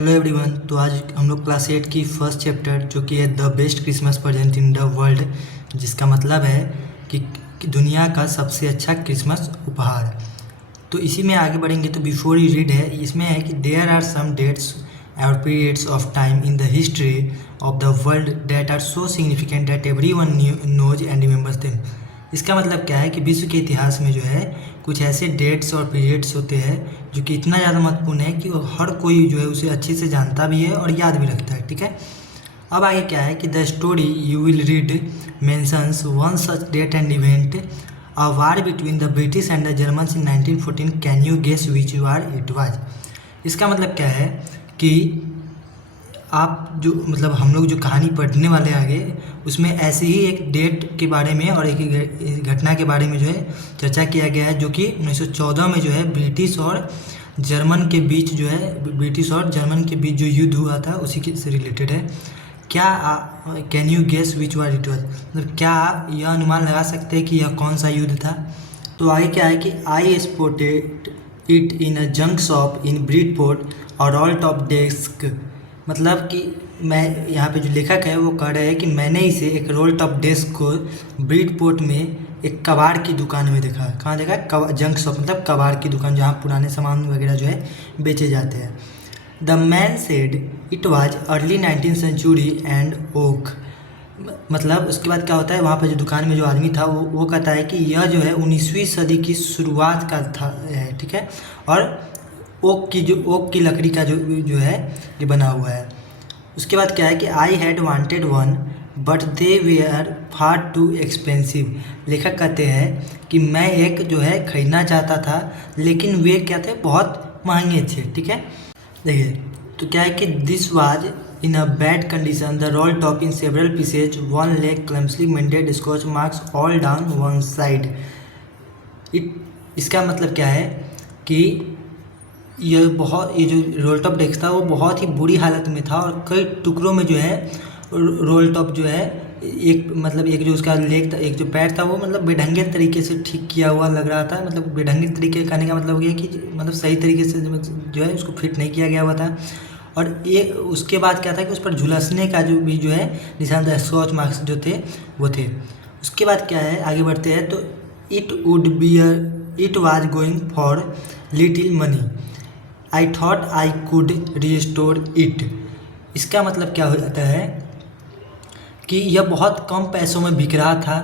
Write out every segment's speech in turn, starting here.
Hello everyone. तो आज हम लोग क्लास 8 की फर्स्ट चैप्टर जो कि है the best Christmas present in the world, जिसका मतलब है कि दुनिया का सबसे अच्छा क्रिसमस उपहार। तो इसी में आगे बढ़ेंगे। तो बिफोर यू रीड है, इसमें है कि देयर आर सम डेट्स और periods of time in the history of the world that are so significant that everyone knows and remembers them. इसका मतलब क्या है कि विश्व के इतिहास में जो है कुछ ऐसे डेट्स और पीरियड्स होते हैं जो कि इतना ज़्यादा महत्वपूर्ण है कि हर कोई जो है उसे अच्छे से जानता भी है और याद भी रखता है। ठीक है, अब आगे क्या है कि the story you will read mentions one such date and event, a war between the British and the Germans in 1914। Can you guess which war it was. इसका मतलब क्या है कि आप जो मतलब हम लोग जो कहानी पढ़ने वाले आगे उसमें ऐसे ही एक डेट के बारे में और एक घटना के बारे में जो है चर्चा किया गया है, जो कि 1914 में जो है ब्रिटिश और जर्मन के बीच जो है ब्रिटिश और जर्मन के बीच जो युद्ध हुआ था उसी के से रिलेटेड है। क्या can you guess which war it was, मतलब क्या आप यह अनुमान लगा सकते हैं कि यह कौन सा युद्ध था। तो आगे क्या है कि आई spotted it in a junk shop in Bridport और ऑल टॉप डेस्क। मतलब कि मैं यहाँ पे जो लेखक है वो कह रहे हैं कि मैंने इसे एक रोल टॉप डेस्क को ब्रिडपोर्ट में एक कबाड़ की दुकान में देखा। कहाँ देखा? जंक शॉप मतलब कबाड़ की दुकान, जहाँ पुराने सामान वगैरह जो है बेचे जाते हैं। The man said it was early 19th century and oak. मतलब उसके बाद क्या होता है, वहाँ पर जो दुकान में जो आदमी था वो कहता है कि यह जो है 19वीं सदी की शुरुआत का था है। ठीक है, और ओक की लकड़ी का जो है ये बना हुआ है। उसके बाद क्या है कि I had wanted one but they were far too expensive. लेखक कहते हैं कि मैं एक जो है खरीदना चाहता था लेकिन वे क्या थे, बहुत महंगे थे। ठीक है, देखिए तो क्या है कि this was in a bad condition, the roll top in several pieces, one leg clumsily mended, scotch marks all down one side. इसका मतलब क्या है कि ये जो रोल टॉप डेस्क था वो बहुत ही बुरी हालत में था और कई टुकड़ों में जो है रोल टॉप जो है एक जो उसका लेग था, एक जो पैर था वो मतलब बेढंगे तरीके से ठीक किया हुआ लग रहा था। मतलब बेढंगे तरीके कहने का मतलब ये कि मतलब सही तरीके से जो है उसको फिट नहीं किया गया हुआ था। और ये उसके बाद क्या था कि उस पर झुलसने का जो भी जो है निशान था, स्कॉच मार्क्स जो थे वो थे। उसके बाद क्या है, आगे बढ़ते हैं। तो it was going for little money, I thought I could restore it. इसका मतलब क्या हो जाता है कि यह बहुत कम पैसों में बिक रहा था।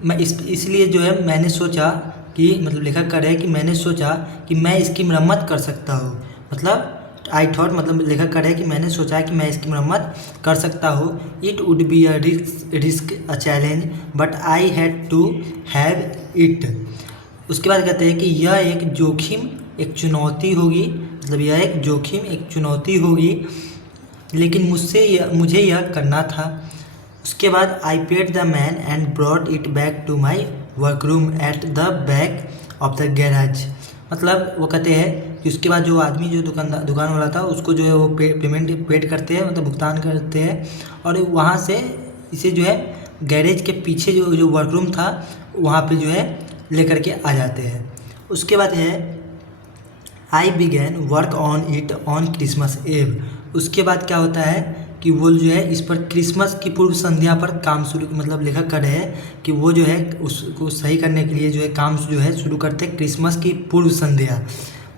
मैं इसलिए जो है मैंने सोचा कि मतलब लेखक कर रहे हैं कि मैंने सोचा कि मैं इसकी मरम्मत कर सकता हूँ। मतलब आई थॉट मतलब लेखक कर रहे हैं कि मैंने सोचा कि मैं इसकी मरम्मत कर सकता हूँ। It would be a risk a challenge but I had to have it. उसके बाद कहते हैं कि यह एक जोखिम एक चुनौती होगी, मतलब यह एक जोखिम एक चुनौती होगी लेकिन मुझे यह करना था। उसके बाद I paid the man and brought it back to my workroom at the back of the garage. मतलब वो कहते हैं कि उसके बाद जो आदमी जो दुकान वाला था उसको जो है वो पेमेंट पेड करते हैं, मतलब भुगतान करते हैं और वहाँ से इसे जो है गैरेज के पीछे जो वर्करूम था वहाँ पे जो है लेकर के आ जाते हैं। उसके बाद है आई began work on it on Christmas एव। उसके बाद क्या होता है कि वो जो है इस पर क्रिसमस की पूर्व संध्या पर काम शुरू, मतलब लेखक कर रहे हैं कि वो जो है उसको सही करने के लिए जो है काम जो है शुरू करते हैं क्रिसमस की पूर्व संध्या।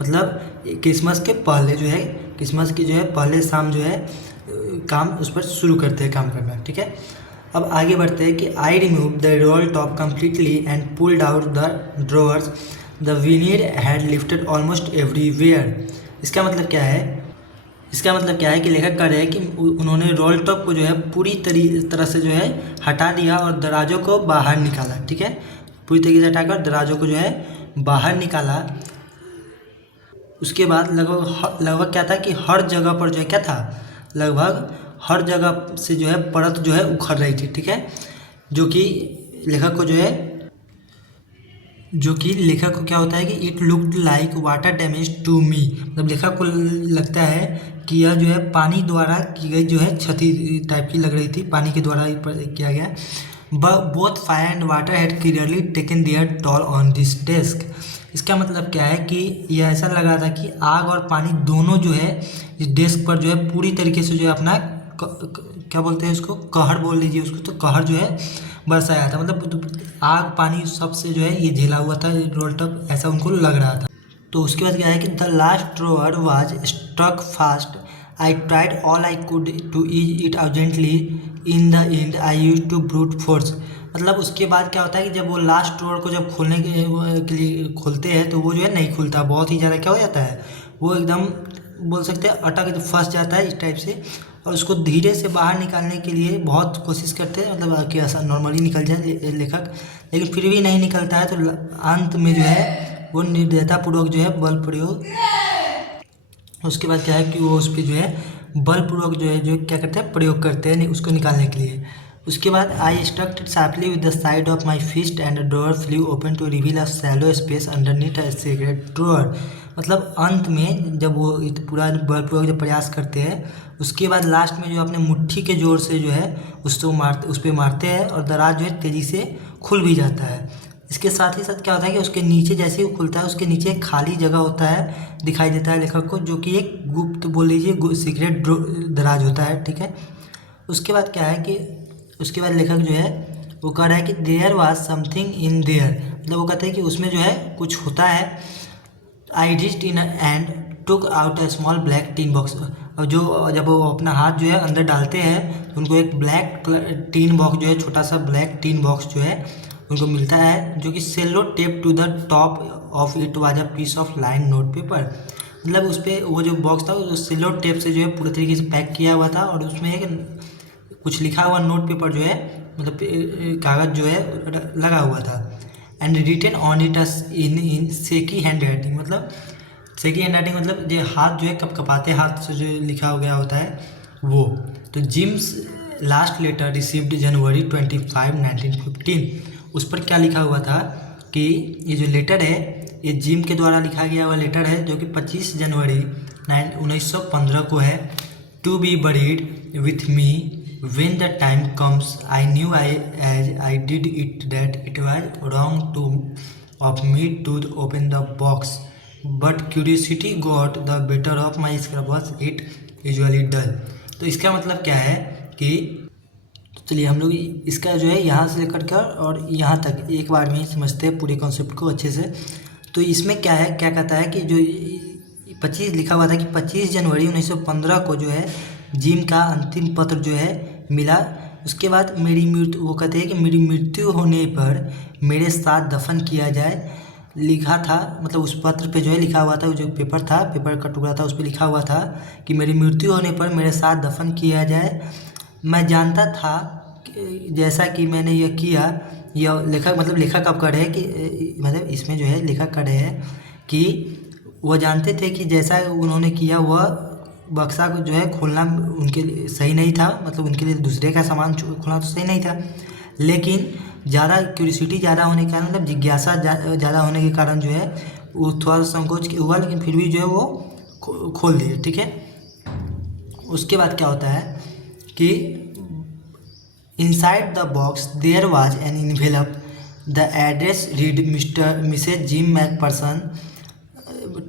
मतलब क्रिसमस के पहले जो है क्रिसमस की जो है पहले शाम जो है काम उस पर शुरू करते हैं काम करना। ठीक है, अब आगे बढ़ते हैं कि I removed the roll top completely and pulled out the drawers, the veneer had lifted almost everywhere. इसका मतलब क्या है कि लेखक कह रहे हैं कि उन्होंने रोल टॉप को जो है पूरी तरह से जो है हटा दिया और दराजों को बाहर निकाला। ठीक है, पूरी तरीके से हटाकर दराजों को जो है बाहर निकाला। उसके बाद लगभग क्या था कि हर जगह पर जो है क्या था, लगभग हर जगह से जो है परत जो है उखड़ रही थी। ठीक है, जो कि लेखक को क्या होता है कि it looked like water damage to me. मतलब लेखक को लगता है कि यह जो है पानी द्वारा की गई जो है क्षति टाइप की लग रही थी, पानी के द्वारा किया गया। Both fire and water had clearly taken their toll on this desk. इसका मतलब क्या है कि यह ऐसा लग रहा था कि आग और पानी दोनों जो है इस डेस्क पर जो है पूरी तरीके से जो है अपना क्या बोलते हैं इसको, कहर बोल लीजिए उसको, तो कहर जो है बरसाया था। मतलब आग पानी सबसे जो है ये झेला हुआ था रोल टॉप, ऐसा उनको लग रहा था। तो उसके बाद क्या है कि the last drawer was struck fast, I tried all I could to ease it urgently, in the end I use to brute force. मतलब उसके बाद क्या होता है कि जब वो लास्ट ड्रॉअर को जब खोलने के लिए खोलते हैं तो वो जो है नहीं खुलता, बहुत ही ज़्यादा क्या हो जाता है, वो एकदम बोल सकते हैं अटक फंस जाता है इस टाइप से। और उसको धीरे से बाहर निकालने के लिए बहुत कोशिश करते हैं, मतलब कि ऐसा नॉर्मली निकल जाए लेखक, लेकिन फिर भी नहीं निकलता है। तो अंत में जो है वो निर्दयतापूर्वक जो है बल प्रयोग, उसके बाद क्या है कि वो उस पर जो है बलपूर्वक जो है जो क्या करते हैं प्रयोग करते हैं उसको निकालने के लिए। उसके बाद I struck it sharply with the side of my fist and drawer flew open to reveal a shallow space underneath a secret drawer. मतलब अंत में जब वो पूरा बलपूर्वक जब प्रयास करते हैं उसके बाद लास्ट में जो अपने मुट्ठी के जोर से जो है उसको उस पर मारते हैं और दराज जो है तेज़ी से खुल भी जाता है। इसके साथ ही साथ क्या होता है कि उसके नीचे जैसे ही खुलता है उसके नीचे एक खाली जगह होता है, दिखाई देता है लेखक को, जो कि एक गुप्त बोल लीजिए सीक्रेट दराज होता है, ठीक है। उसके बाद क्या है कि उसके बाद लेखक जो है वो कह रहा है कि there was something in there, मतलब वो कहते हैं कि उसमें जो है कुछ होता है। I reached in and took out a small black tin box. और जो जब वो अपना हाथ जो है अंदर डालते हैं तो उनको एक ब्लैक टीन बॉक्स जो है, छोटा सा ब्लैक टीन बॉक्स जो है उनको मिलता है, जो कि sellotape to the top of it was a piece of line note paper. मतलब उस पर वो जो बॉक्स था वो सेलो टेप से जो है पूरे तरीके से पैक किया हुआ था और उसमें एक कुछ लिखा हुआ नोट पेपर जो है, मतलब कागज़ जो है लगा हुआ था। And written on it in shaky handwriting, मतलब सेकी हैंड राइटिंग मतलब जो हाथ जो है कपाते हाथ से जो लिखा हो गया होता है वो। तो जिम्स लास्ट लेटर रिसीव्ड जनवरी 25, 1915। उस पर क्या लिखा हुआ था कि ये जो लेटर है ये जिम के द्वारा लिखा गया हुआ लेटर है, जो कि 25 जनवरी 1915 को है। To be buried with me when the time comes, I knew as I did it that it was wrong of me to open the box, but curiosity got the better of my scruples, it usually does। तो इसका मतलब क्या है कि चलिए हम लोग इसका जो है यहाँ से लेकर के और यहाँ तक एक बार में समझते हैं पूरे कॉन्सेप्ट को अच्छे से। तो इसमें क्या है, क्या कहता है कि जो 25 लिखा हुआ था कि 25 जनवरी 1915 को जो है जिम का अंतिम पत्र जो है मिला। उसके बाद मेरी मृत्यु, वो कहते हैं कि मेरी मृत्यु होने पर मेरे साथ दफन किया जाए, लिखा था। मतलब उस पत्र पे जो है लिखा हुआ था, जो पेपर था, पेपर का टुकड़ा था, उस पर लिखा हुआ था कि मेरी मृत्यु होने पर मेरे साथ दफन किया जाए। मैं जानता था जैसा कि मैंने यह किया, यह लेखक मतलब लेखक अब कह रहे हैं कि मतलब इसमें जो है लेखक कह रहे हैं कि वह जानते थे कि जैसा उन्होंने किया वह बक्सा को जो है खोलना उनके लिए सही नहीं था, मतलब उनके लिए दूसरे का सामान खोलना तो सही नहीं था, लेकिन ज़्यादा क्यूरियोसिटी ज़्यादा होने के कारण, मतलब जिज्ञासा ज़्यादा होने के कारण जो है वो थोड़ा सा संकोच हुआ, लेकिन फिर भी जो है वो खोल दिए, ठीक है। उसके बाद क्या होता है कि inside the box there was an envelope, the address read Mrs Jim McPherson,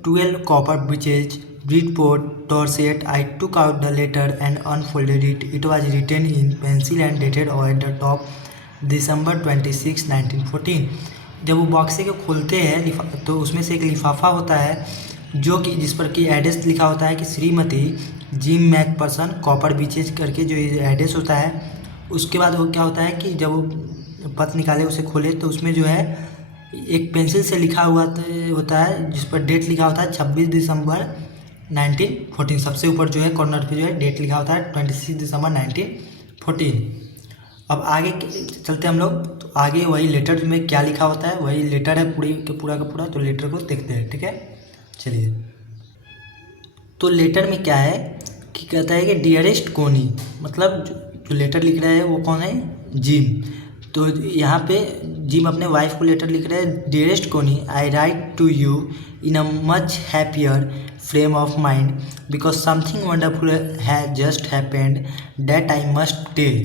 12 copper breeches, Bridport, Dorset. I took out the letter and unfolded it. It was written in pencil and dated at the top December 26, 1914। जब वो बॉक्से को खोलते हैं तो उसमें से एक लिफाफा होता है जो कि जिस पर कि एड्रेस लिखा होता है कि Shrimati gym McPherson, copper beaches करके जो एड्रेस होता है। उसके बाद वो क्या होता है कि जब वो पत्र निकाले उसे खोले तो उसमें जो है एक पेंसिल से लिखा हुआ होता है जिस पर डेट लिखा होता है 26 दिसंबर 1914। सबसे ऊपर जो है कॉर्नर पे जो है डेट लिखा होता है 26 दिसंबर 1914। अब आगे चलते हम लोग, तो आगे वही लेटर में क्या लिखा होता है वही लेटर है पूरा का पूरा, तो लेटर को देखते हैं, ठीक है। चलिए, तो लेटर में क्या है कि कहता है कि डियरेस्ट कोनी, मतलब जो लेटर लिख रहा है वो कौन है, जिम। तो यहाँ पे जिम अपने वाइफ को लेटर लिख रहे हैं, dearest Connie, I write to you in a much happier frame of mind because something wonderful has just happened that I must tell.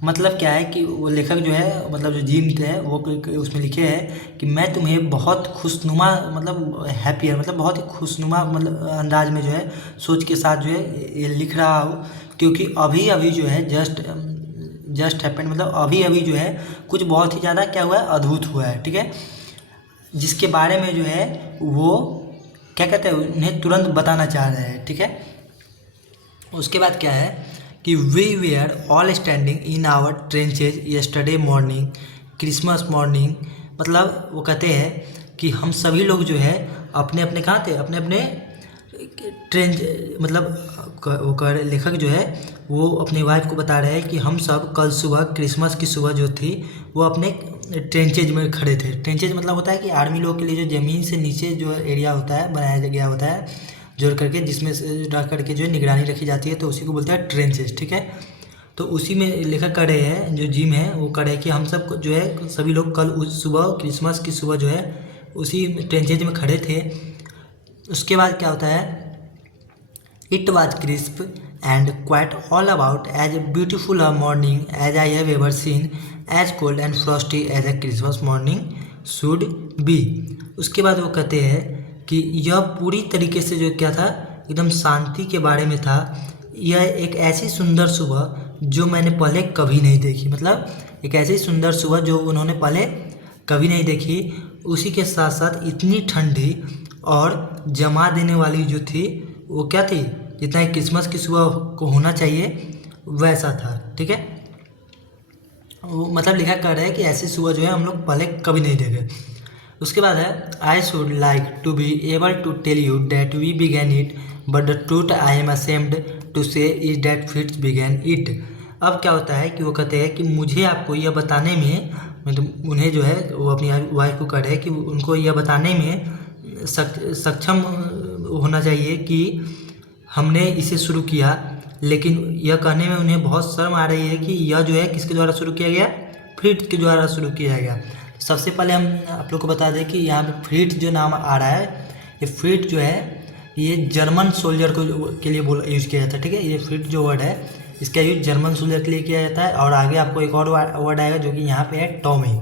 मतलब क्या है कि वो लेखक जो है मतलब जो जिम थे वो उसमें लिखे हैं कि मैं तुम्हें बहुत खुशनुमा मतलब हैप्पियर मतलब बहुत ही खुशनुमा मतलब अंदाज में जो है सोच के साथ जो है ये लिख रहा हूँ, क्योंकि अभी अभी जो है जस्ट हैपेंड मतलब अभी अभी जो है कुछ बहुत ही ज़्यादा क्या हुआ है, अद्भुत हुआ है। ठीक है, जिसके बारे में जो है वो क्या कहते हैं उन्हें तुरंत बताना चाह रहे हैं। ठीक है, उसके बाद क्या है कि we were all standing in our trenches yesterday morning Christmas morning. मतलब वो कहते हैं कि हम सभी लोग जो है अपने अपने कहाँ थे, अपने अपने ट्रेन मतलब वो कर लेखक जो है वो अपनी वाइफ को बता रहे हैं कि हम सब कल सुबह क्रिसमस की सुबह जो थी वो अपने ट्रेंचेज में खड़े थे। ट्रेंचेज मतलब होता है कि आर्मी लोग के लिए जो ज़मीन से नीचे जो एरिया होता है बनाया गया होता है जोड़ करके, जिसमें डाल करके जो है निगरानी रखी जाती है, तो उसी को बोलते हैं ट्रेंचेज। ठीक है, तो उसी में लेखक कर रहे हैं जो जिम है वो कर रहे हैं कि हम सब जो है सभी लोग कल उस सुबह क्रिसमस की सुबह जो है उसी ट्रेंचेज में खड़े थे। उसके बाद क्या होता है, it was crisp and quiet all about as beautiful a morning as I have ever seen as cold and frosty as a Christmas morning should be. उसके बाद वो कहते हैं कि यह पूरी तरीके से जो क्या था एकदम शांति के बारे में था। यह एक ऐसी सुंदर सुबह जो मैंने पहले कभी नहीं देखी, मतलब एक ऐसी सुंदर सुबह जो उन्होंने पहले कभी नहीं देखी। उसी के साथ साथ इतनी ठंडी और जमा देने वाली जो थी वो क्या थी, जितना क्रिसमस की सुबह को होना चाहिए वैसा था। ठीक है, वो मतलब लिखा कर रहे हैं कि ऐसी सुबह जो है हम लोग पहले कभी नहीं देखे। उसके बाद है I should like to be able to tell you that we began it but the truth I am ashamed to say is that Fritz began it. अब क्या होता है कि वो कहते हैं कि मुझे आपको यह बताने में मतलब उन्हें जो है वो अपनी वाइफ को कह रहे हैं कि उनको यह बताने में सक्षम होना चाहिए कि हमने इसे शुरू किया, लेकिन यह कहने में उन्हें बहुत शर्म आ रही है कि यह जो है किसके द्वारा शुरू किया गया, फ्रिट्ज के द्वारा शुरू किया गया। सबसे पहले हम आप लोग को बता दें कि यहाँ पे फ्रिट्ज जो नाम आ रहा है, ये फ्रिट्ज जो है ये जर्मन सोल्जर को के लिए यूज़ किया जाता है। ठीक है, ये फ्रिट्ज जो वर्ड है इसका यूज जर्मन सोल्जर के लिए किया जाता है। और आगे आपको एक और वर्ड आएगा जो कि यहाँ पे है टॉमी,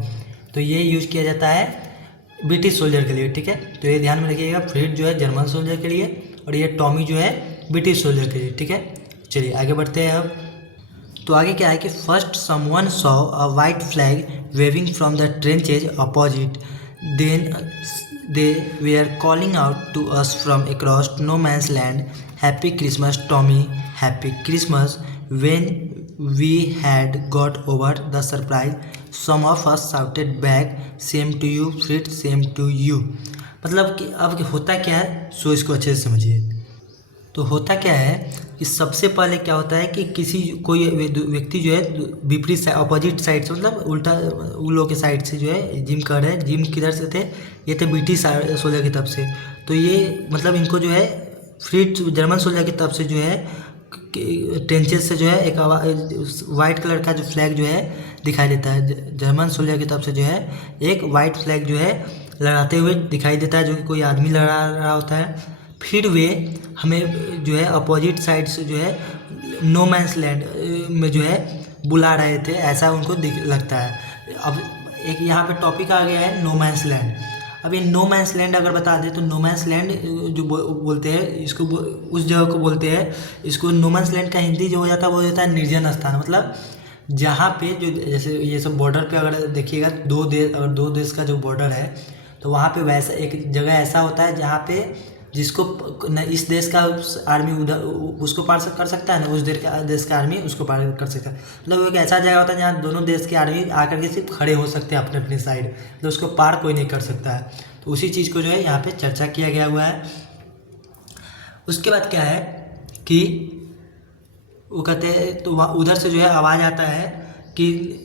तो ये यूज़ किया जाता है ब्रिटिश सोल्जर के लिए। ठीक है, तो ये ध्यान में रखिएगा, फ्रिट्ज जो है जर्मन सोल्जर के लिए और ये टॉमी जो है ब्रिटिश सोल्जर के लिए। ठीक है, चलिए आगे बढ़ते हैं अब। तो आगे क्या है कि first someone saw a white flag waving from the trenches opposite, then they were calling out to us from across no man's land, happy Christmas Tommy, happy Christmas. When we had got over the surprise some of us shouted back same to you Fritz same to you. मतलब कि अब होता क्या है, सो इसको अच्छे से समझिए। तो होता क्या है कि सबसे पहले क्या होता है कि कोई व्यक्ति जो है विपरीत अपोजिट साइड से मतलब उल्टा उन लोगों के साइड से जो है जिम कर रहे हैं। जिम किधर से थे, ये थे ब्रिटिश सोल्जर की तरफ से। तो ये मतलब इनको जो है फ्रिट्ज जर्मन सोल्जर की तरफ से जो है ट्रेंचेस से जो है एक वाइट कलर का जो फ्लैग जो है दिखाई देता है। जर्मन सोल्जर की तरफ से जो है एक वाइट फ्लैग जो है लहराते हुए दिखाई देता है, जो कि कोई आदमी लहरा रहा होता है। फिर वे हमें जो है अपोजिट साइड से जो है नो मैंस लैंड में जो है बुला रहे थे, ऐसा उनको लगता है। अब एक यहाँ पे टॉपिक आ गया है नो मैंस लैंड। अब ये नो मैंस लैंड अगर बता दें तो नो मैंस लैंड जो बोलते हैं इसको, उस जगह को बोलते हैं इसको। नो मैंस लैंड का हिंदी जो हो जाता है वो होता है निर्जन स्थान। मतलब जहाँ पे जो जैसे ये सब बॉर्डर पे अगर देखिएगा दो देश का जो बॉर्डर है तो वहाँ पे वैसा एक जगह ऐसा होता है जहाँ पे जिसको न इस देश का आर्मी उधर उसको पार कर सकता है, ना उस देश का आर्मी उसको पार कर सकता है। मतलब एक ऐसा जगह होता है जहाँ दोनों देश के आर्मी आकर के सिर्फ खड़े हो सकते हैं अपने अपनी साइड, मतलब उसको पार कोई नहीं कर सकता है। तो उसी चीज़ को जो है यहाँ पे चर्चा किया गया हुआ है। उसके बाद क्या है कि वो कहते हैं तो वहाँ उधर से जो है आवाज़ आता है कि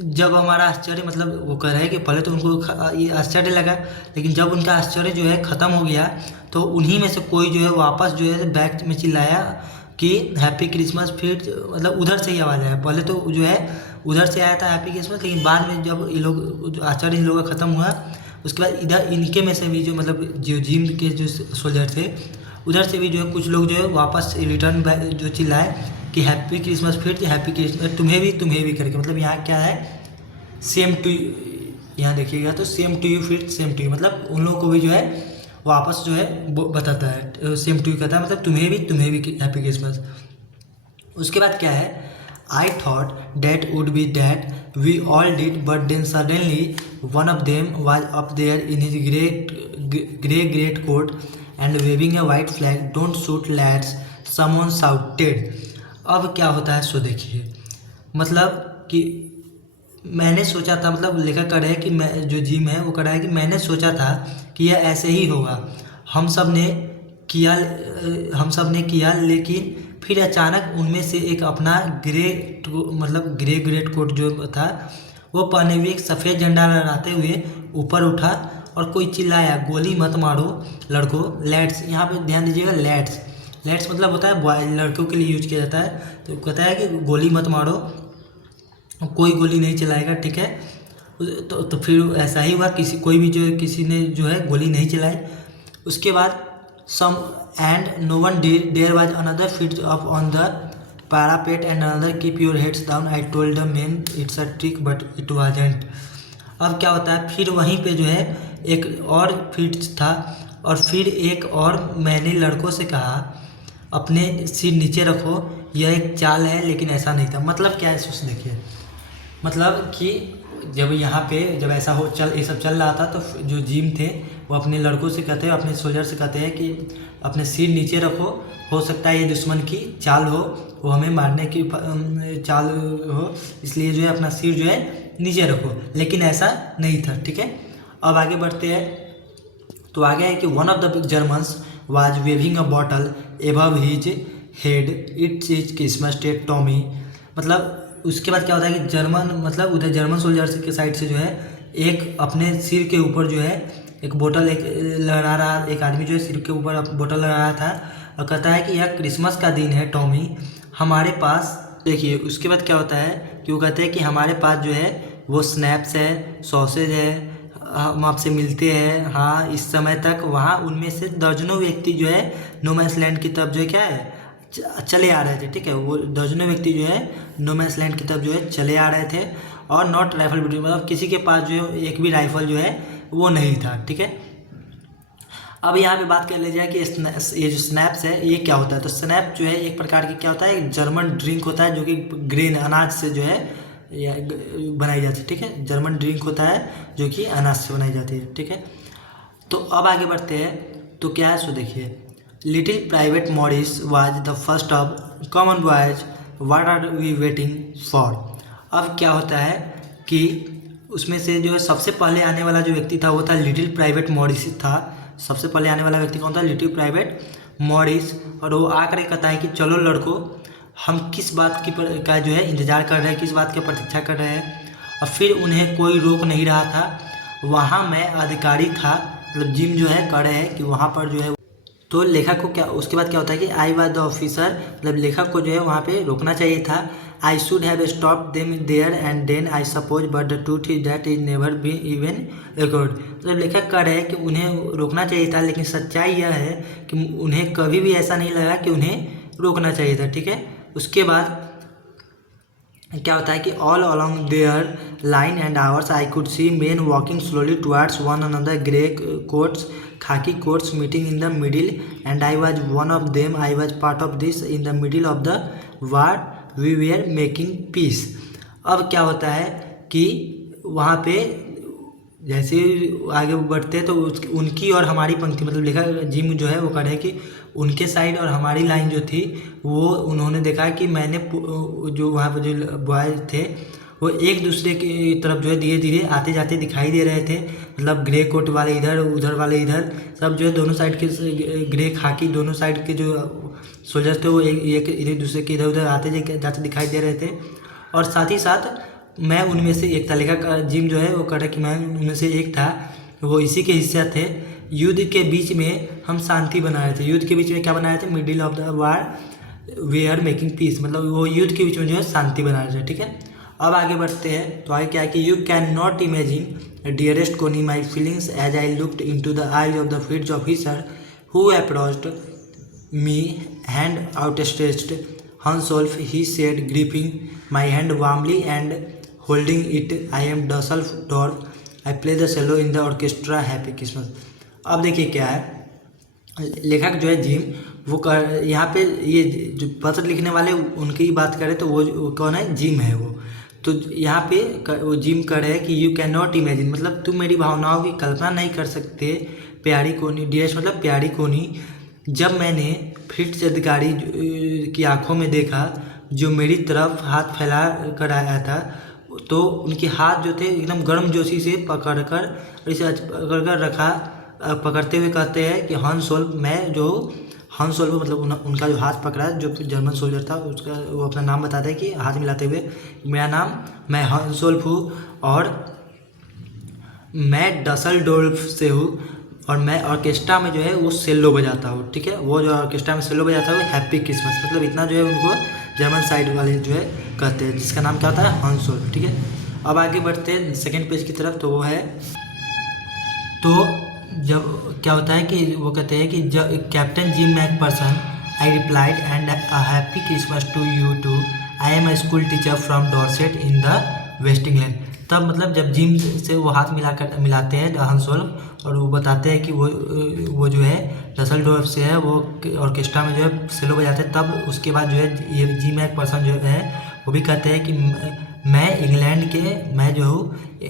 जब हमारा आश्चर्य मतलब वो कह रहे हैं कि पहले तो उनको ये आश्चर्य लगा, लेकिन जब उनका आश्चर्य जो है ख़त्म हो गया तो उन्हीं में से कोई जो है वापस जो है बैक में चिल्लाया कि हैप्पी क्रिसमस। फिर मतलब उधर से ही आवाज़ आया, पहले तो जो है उधर से आया था हैप्पी क्रिसमस, लेकिन बाद में जब ये लोग आश्चर्य इन लोगों का ख़त्म हुआ उसके बाद इधर इनके में से भी जो मतलब जो जिम के जो सोल्जर थे उधर से भी जो है कुछ लोग जो है वापस रिटर्न जो चिल्लाए कि हैप्पी क्रिसमस, फिर हैप्पी क्रिसमस तुम्हें भी करके, मतलब यहाँ क्या है, सेम टू, यहाँ देखिएगा तो सेम टू यू, फिर सेम टू यू, मतलब उन लोगों को भी जो है वापस जो है वो बताता है, सेम टू यू कहता है, मतलब तुम्हें भी हैप्पी क्रिसमस। उसके बाद क्या है, I thought that would be that we all did, but then suddenly one of them was up there in his great coat and waving a white flag, don't shoot lads, someone shouted. अब क्या होता है सो देखिए, मतलब कि मैंने सोचा था, मतलब लेखक कह रहा है कि मैं, जो जिम है वो कह रहा है कि मैंने सोचा था कि यह ऐसे ही होगा, हम सब ने किया, लेकिन फिर अचानक उनमें से एक अपना ग्रेट कोट जो था वो पहने हुए एक सफ़ेद झंडा लहराते हुए ऊपर उठा और कोई चिल्लाया, गोली मत मारो लड़कों, लेट्स। यहाँ पे ध्यान दीजिएगा, लेट्स मतलब होता है बॉय, लड़कों के लिए यूज किया जाता है, तो कहता है कि गोली मत मारो, कोई गोली नहीं चलाएगा, ठीक है। तो फिर ऐसा ही हुआ, किसी ने जो है गोली नहीं चलाई। उसके बाद some and no one there was another fit up on the parapet and another keep your heads down, I told the man it's a trick but it wasn't. अब क्या होता है, फिर वहीं पे जो है एक और फिट था, और फिर एक और मैंने लड़कों से कहा अपने सिर नीचे रखो, यह एक चाल है लेकिन ऐसा नहीं था। मतलब क्या है सोच देखिए, मतलब कि जब यहाँ पे जब ऐसा ये सब चल रहा था, तो जो जिम थे वो अपने लड़कों से कहते हैं, अपने सोल्जर से कहते हैं कि अपने सिर नीचे रखो, हो सकता है ये दुश्मन की चाल हो, वो हमें मारने की चाल हो, इसलिए जो है अपना सिर जो है नीचे रखो, लेकिन ऐसा नहीं था, ठीक है। अब आगे बढ़ते हैं, तो आगे है कि one of the Germans was waving a bottle above his head, it's is Christmas Day Tommy. मतलब उसके बाद क्या होता है कि मतलब उधर जर्मन सोल्जर के साइड से जो है एक अपने सिर के ऊपर जो है एक बोतल लहरा रहा, एक आदमी जो है सिर के ऊपर बोतल लगा रहा था और कहता है कि यह क्रिसमस का दिन है टॉमी, हमारे पास देखिए। उसके बाद क्या होता है कि वो कहते हैं कि हमारे पास जो है वो स्नैप्स है, सॉसेज है, हम आपसे मिलते हैं। हाँ, इस समय तक वहाँ उनमें से दर्जनों व्यक्ति जो है नो मैंस लैंड की तरफ जो है क्या है चले आ रहे थे, ठीक है। वो दर्जनों व्यक्ति जो है नो मैंस लैंड की तरफ जो है चले आ रहे थे, और नॉट राइफल बिटवीन, मतलब किसी के पास जो है एक भी राइफल जो है वो नहीं था, ठीक है। अब यहाँ पे बात कर ले जाए कि ये जो स्नैप्स है ये क्या होता है, तो स्नैप जो है एक प्रकार की क्या होता है, एक जर्मन ड्रिंक होता है जो कि ग्रेन अनाज से जो है बनाई जाती है, ठीक है। जर्मन ड्रिंक होता है जो कि अनाज से बनाई जाती है, ठीक है। तो अब आगे बढ़ते हैं, तो क्या है सो देखिए, little Private Morris was the first of common boys, what are we waiting for. अब क्या होता है कि उसमें से जो है सबसे पहले आने वाला जो व्यक्ति था वो था लिटिल प्राइवेट मॉरिस था। सबसे पहले आने वाला व्यक्ति कौन था, लिटिल प्राइवेट मॉरिस। और वो आकर कहता है कि चलो लड़कों, हम किस बात का जो है इंतज़ार कर रहे हैं, किस बात की प्रतीक्षा कर रहे हैं। और फिर उन्हें कोई रोक नहीं रहा था, वहाँ मैं अधिकारी था, मतलब जिम जो है कह रहे हैं कि वहाँ पर जो है, तो लेखक को क्या, उसके बाद क्या होता है कि आई वाज द ऑफिसर, मतलब लेखक को जो है वहाँ पे रोकना चाहिए था। I should have stop them there and then I suppose, but the truth is that is never be even record. मतलब लेखक कह रहे हैं कि उन्हें रोकना चाहिए था, लेकिन सच्चाई यह है कि उन्हें कभी भी ऐसा नहीं लगा कि उन्हें रोकना चाहिए था, ठीक है। उसके बाद क्या होता है कि all along their line and ours I could see men walking slowly towards one another, grey coats, khaki coats meeting in the middle, and I was one of them. I was part of this. In the middle of the war we were making peace. अब क्या होता है कि वहाँ पे जैसे आगे बढ़ते तो उनकी और हमारी पंक्ति, मतलब लिखा जिम जो है वो कह रहे हैं कि उनके साइड और हमारी लाइन जो थी वो उन्होंने देखा कि मैंने जो वहाँ पर जो बॉयज थे वो एक दूसरे की तरफ जो है धीरे धीरे आते जाते दिखाई दे रहे थे। मतलब ग्रे कोट वाले इधर, उधर वाले इधर, सब जो है दोनों साइड के ग्रे खाकी दोनों साइड के जो सोल्जर्स थे वो एक दूसरे के इधर उधर आते जाते दिखाई दे रहे थे। और साथ ही साथ मैं उनमें से एक था। लेखक जिम जो है वो कह रहा कि मैं उनमें से एक था, वो इसी के हिस्से थे। युद्ध के बीच में हम शांति बना रहे थे। युद्ध के बीच में क्या बनाए थे, middle of the war we are making peace, मतलब वो युद्ध के बीच में जो है शांति बना रहे थे, ठीक है। अब आगे बढ़ते हैं, तो आगे क्या है कि you can not imagine dearest Connie my feelings as I looked into the eyes of the field officer who approached me hand outstretched, Hans-Wolf, he said, gripping my hand warmly and holding it. I am Dusseldorf. I play the cello in the orchestra. Happy Christmas. अब देखिए क्या है, लेखक जो है gym, वो यहाँ पे ये जो पत्र लिखने वाले उनकी ही बात करें तो वो कौन है, जिम है वो। तो यहाँ पे वो जिम कर रहे हैं कि यू कैन नॉट इमेजिन, मतलब तुम मेरी भावनाओं की कल्पना नहीं कर सकते प्यारी कोनी, डियर्स मतलब प्यारी कोनी, जब मैंने फ्रिट्ज अधिकारी की आंखों में देखा जो मेरी तरफ हाथ फैला कर आया था, तो उनके हाथ जो थे एकदम गर्म जोशी से पकड़कर इसे पकड़कर रखा, पकड़ते हुए कहते हैं कि हांस-वोल्फ, मैं जो हांस-वोल्फ मतलब उनका जो हाथ पकड़ा, जो जर्मन सोल्जर था, उसका वो अपना नाम बताता है कि हाथ मिलाते हुए, मेरा नाम, मैं हांस-वोल्फ हूँ और मैं डसेल्डोर्फ से हूँ और मैं ऑर्केस्ट्रा में जो है वो सेलो बजाता हूँ। ठीक है, वो जो ऑर्केस्ट्रा में सेलो बजाता है वो हैप्पी क्रिसमस, मतलब इतना जो है उनको जर्मन साइड वाले जो है कहते हैं, जिसका नाम क्या होता है, हांस-वोल्फ। ठीक है, अब आगे बढ़ते हैं सेकेंड पेज की तरफ। तो वो है, तो जब क्या होता है कि वो कहते हैं कि जब captain Jim McPherson, I replied, and a happy Christmas to you too, I am a school teacher from Dorset in the west in England. तब मतलब जब जिम से वो हाथ मिलाते हैं हांस-वोल्फ, और वो बताते हैं कि वो जो है डसेल्डोर्फ से है, वो ऑर्केस्ट्रा में जो है सेलो बजाते हैं। तब उसके बाद जो है ये जिम मैकपर्सन जो है वो भी कहते हैं कि मैं इंग्लैंड के, मैं जो हूँ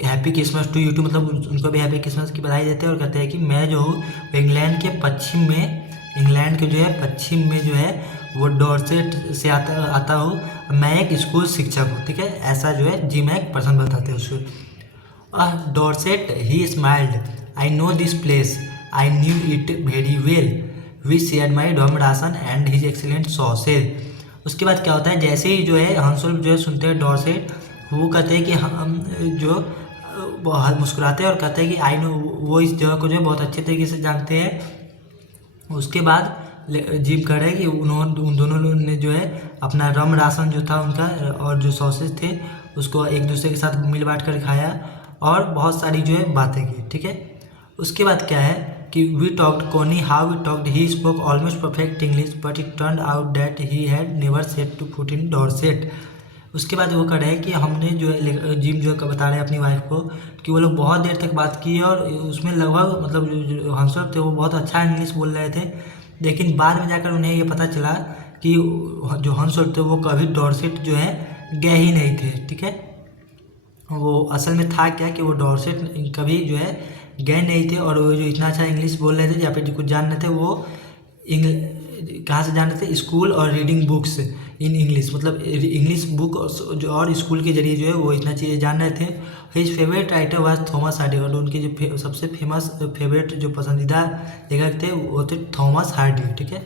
happy Christmas to you too, मतलब उनको भी हैप्पी क्रिसमस की बधाई देते हैं और कहते हैं कि मैं जो हूँ इंग्लैंड के पश्चिम में, इंग्लैंड के जो है पश्चिम में जो है वो डॉर्सेट से आता हूँ, मैं एक स्कूल शिक्षक हूँ। ठीक है, ऐसा जो है जिम मैकपर्सन बताते हैं उसको। Dorset, he smiled, I know this place, I knew it very well, we share my dom ration and his excellent sausage. उसके बाद क्या होता है, जैसे ही जो है हांस-वोल्फ जो है सुनते हैं डॉर्सेट, वो कहते हैं कि हम जो मुस्कुराते हैं और कहते हैं कि आई नो, वो इस जगह को जो है बहुत अच्छे तरीके से जानते हैं। उसके बाद जिम कह रहे हैं कि उन दोनों लोगों ने जो है अपना रम राशन जो था उनका और जो सॉसेज थे उसको एक दूसरे के साथ मिल बांट कर खाया और बहुत सारी जो है बातें की। ठीक है, उसके बाद क्या है कि we talked Connie, how we talked, he spoke almost perfect English but it turned out that he had never set to foot in Dorset. उसके बाद वो कह रहे हैं कि हमने जो है जिम जो बता रहे हैं अपनी वाइफ को कि वो लोग बहुत देर तक बात की और उसमें लगभग मतलब जो हांस-वोल्फ थे वो बहुत अच्छा इंग्लिश बोल रहे थे, लेकिन बाद में जाकर उन्हें ये पता चला कि जो हांस-वोल्फ थे वो कभी डॉर्सेट जो है गए ही नहीं थे। ठीक है, वो असल में था क्या कि वो डॉर्सेट कभी जो है गए नहीं थे और वो जो इतना अच्छा इंग्लिश बोल रहे थे या फिर जो कुछ जान रहे थे वो कहाँ से जान रहे थे, स्कूल और रीडिंग बुक्स इन इंग्लिश, मतलब इंग्लिश बुक और स्कूल के जरिए जो है वो इतना चीज़ें जान रहे थे। His favourite writer was Thomas Hardy, और उनके जो सबसे फेवरेट जो पसंदीदा लेखक थे वो थे थॉमस हार्डी। ठीक है,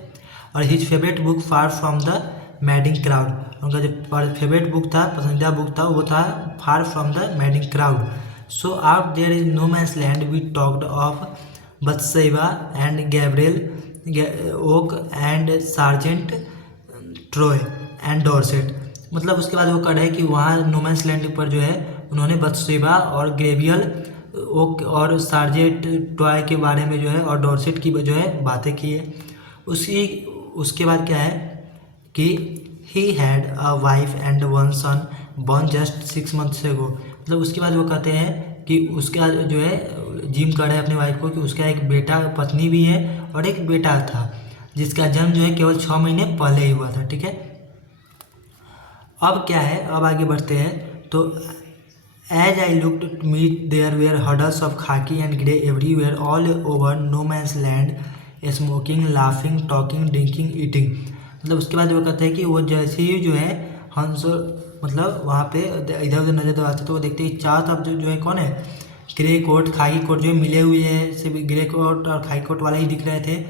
और his favourite book far from the madding crowd, उनका जो फेवरेट बुक था, पसंदीदा बुक था, वो था far from the madding crowd. So out there is no man's land, we talked of Bathsheba and Gabriel, Oak and sergeant Troy and Dorset. मतलब उसके बाद वो कह रहे हैं कि वहाँ नोमैंस लैंड पर जो है उन्होंने बत्शेबा और ग्रेवियल, ओक और सार्जेंट ट्रॉय के बारे में जो है और डॉर्सेट की जो है बातें की है। उसके बाद क्या है कि he had a wife and one son born just 6 months ago। मतलब उसके बाद वो कहते हैं कि उसका जो है जिम कर रहे हैं अपने वाइफ को कि उसका एक बेटा, पत्नी भी है और एक बेटा था जिसका जन्म जो है केवल 6 महीने पहले ही हुआ था। ठीक है, अब क्या है, अब आगे बढ़ते हैं। तो as I looked to meet there were huddles of khaki and grey everywhere all over no man's land, smoking, laughing, talking, drinking, eating. मतलब उसके बाद वो कहते हैं कि वो जैसे ही जो है हंस, मतलब वहाँ पे इधर उधर नजर दौड़ाते तो वो देखते हैं चारों तरफ जो है कौन है, ग्रे कोट, खाकी कोट जो है मिले हुए हैं, सिर्फ ग्रे कोट और खाकी कोट वाले ही दिख रहे थे।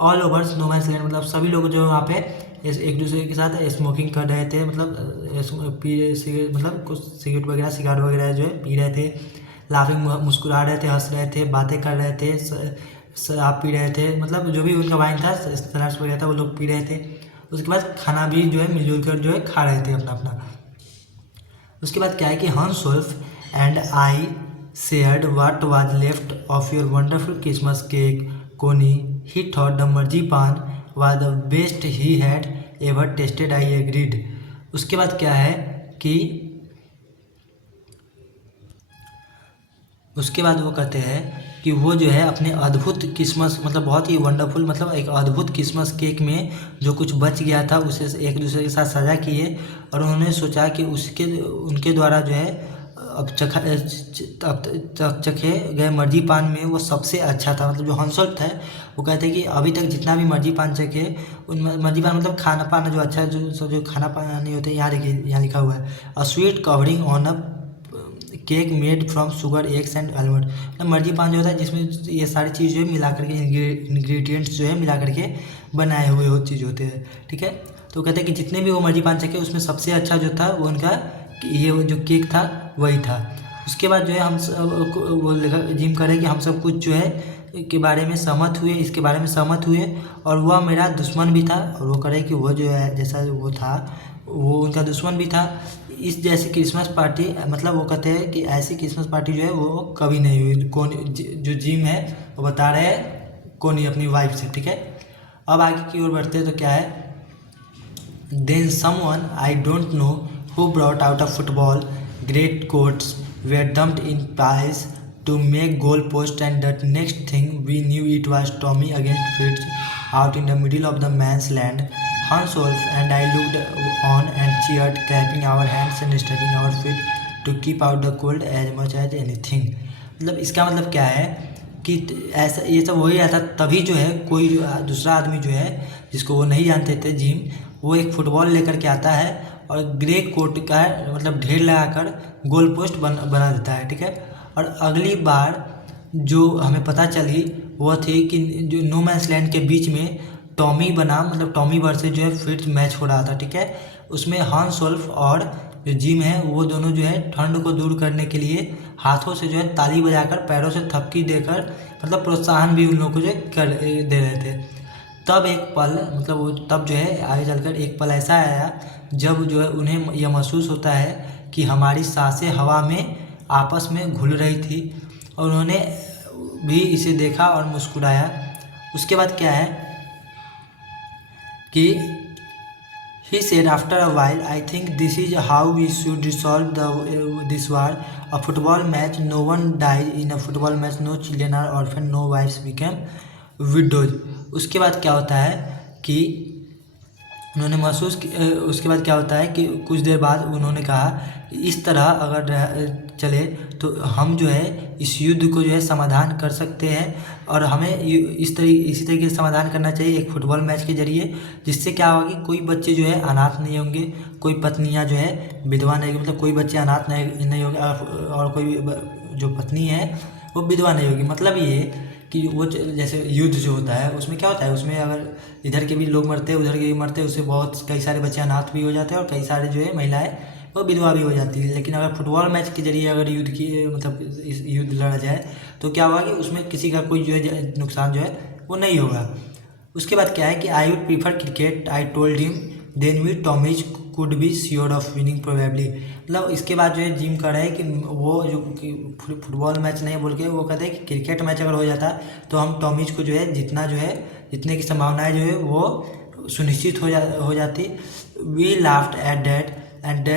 All over no man's land, मतलब सभी लोग जो है वहाँ पे एक दूसरे के साथ स्मोकिंग कर रहे थे, मतलब मतलब कुछ सिगरेट वगैरह, सिगारेट वगैरह जो है पी रहे थे, लाफिंग, मुस्कुरा रहे थे, हंस रहे थे, बातें कर रहे थे, शराब पी रहे थे, मतलब जो भी उनका वाइन था, स्नैक्स वगैरह था, वो लोग पी रहे थे। उसके बाद खाना भी जो है मिलजुल कर जो है खा रहे थे अपना अपना। उसके बाद क्या है कि Hans Wolf and I shared what was left of your wonderful Christmas cake Connie, he thought the marzipan was the best he had ever tasted, I agreed. उसके बाद क्या है कि उसके बाद वो कहते हैं कि वो जो है अपने अद्भुत क्रिसमस मतलब बहुत ही वंडरफुल मतलब एक अद्भुत क्रिसमस केक में जो कुछ बच गया था उसे एक दूसरे के साथ साझा किए और उन्होंने सोचा कि उसके उनके द्वारा जो है अब चखे गए मर्जीपान में वो सबसे अच्छा था। मतलब जो हंसोल्फ था वो कहते हैं कि अभी तक जितना भी मर्जीपान चखे उन मर्जीपान मतलब खाना पाना जो अच्छा जो खाना पाना नहीं होते, यहाँ देखिए यहाँ लिखा हुआ है a sweet covering on a cake made from sugar eggs and almond. मतलब मर्जीपान जो होता है जिसमें ये सारी चीज़ जो है मिला करके इंग्रेडिएंट्स जो है मिला करके बनाए हुए वो चीज़ होते हैं, ठीक है। तो कहते हैं कि जितने भी वो मर्जीपान चखे उसमें सबसे अच्छा जो था वो उनका ये जो केक था वही था। उसके बाद जो है हम सब वो लिखा जिम करे कि हम सब कुछ जो है के बारे में सहमत हुए, इसके बारे में सहमत हुए और वह मेरा दुश्मन भी था और वो करे कि वो जो है जैसा वो था वो उनका दुश्मन भी था। इस जैसी क्रिसमस पार्टी मतलब वो कहते हैं कि ऐसी क्रिसमस पार्टी जो है वो कभी नहीं हुई। कौन जो जिम है वो बता रहे हैं कौन अपनी वाइफ से, ठीक है। अब आगे की ओर बढ़ते हैं तो क्या है Then someone I don't know who brought out a football, great coats were dumped in piles to make goal post and the next thing we knew it was Tommy against Fritz out in the middle of the man's land. Hans Wolf and I looked on and cheered, clapping our hands and stamping our feet to keep out the cold as much as anything. मतलब इसका मतलब क्या है कि ऐसा ये सब हो ही रहा था तभी जो है कोई दूसरा आदमी जो है जिसको वो नहीं जानते थे जिम वो एक फुटबॉल लेकर के आता है और ग्रे कोट का मतलब ढेर लगाकर गोल पोस्ट बना देता है, ठीक है। और अगली बार जो हमें पता चली वो थी कि जो नो मैंस लैंड के बीच में टॉमी बनाम मतलब टॉमी वर्सेस जो है फिट्स मैच हो रहा था, ठीक है। उसमें हांस वोल्फ और जो जिम है वो दोनों जो है ठंड को दूर करने के लिए हाथों से जो है ताली बजाकर पैरों से थपकी देकर मतलब प्रोत्साहन भी उन लोगों को जो कर दे रहे थे। तब एक पल मतलब वो तब जो है आगे चलकर एक पल ऐसा आया जब जो है उन्हें यह महसूस होता है कि हमारी सांसें हवा में आपस में घुल रही थी और उन्होंने भी इसे देखा और मुस्कुराया। उसके बाद क्या है कि he said after a while, I think this is how we should resolve this war. A football match, no one died in a football match, no children are orphaned, no wives became widows. उसके बाद क्या होता है कि उन्होंने महसूस उसके बाद क्या होता है कि कुछ देर बाद उन्होंने कहा इस तरह अगर चले तो हम जो है इस युद्ध को जो है समाधान कर सकते हैं और हमें इसी तरीके से समाधान करना चाहिए एक फुटबॉल मैच के जरिए, जिससे क्या होगा कि कोई बच्चे जो है अनाथ नहीं होंगे, कोई पत्नियां जो है विधवा नहीं होगी, मतलब कोई बच्चे अनाथ नहीं होंगे और कोई जो पत्नी है वो विधवा नहीं होगी। मतलब ये कि वो जैसे युद्ध जो होता है उसमें क्या होता है उसमें अगर इधर के भी लोग मरते हैं उधर के भी मरते हैं उससे बहुत कई सारे बच्चे अनाथ भी हो जाते हैं और कई सारे जो है महिलाएं वो विधवा भी हो जाती है। लेकिन अगर फुटबॉल मैच के जरिए अगर युद्ध की मतलब इस युद्ध लड़ा जाए तो क्या होगा कि उसमें किसी का कोई जो है नुकसान जो है वो नहीं होगा। उसके बाद क्या है कि I would prefer cricket, I told him, then we Tommies could be sure of winning probably. मतलब इसके बाद जो है जिम कर रहे हैं कि वो जो फुटबॉल मैच नहीं बोल के वो कहते हैं कि क्रिकेट मैच अगर हो जाता तो हम टॉमीज को जो है जितने की संभावनाएं जो है वो सुनिश्चित हो जाती। We laughed at that and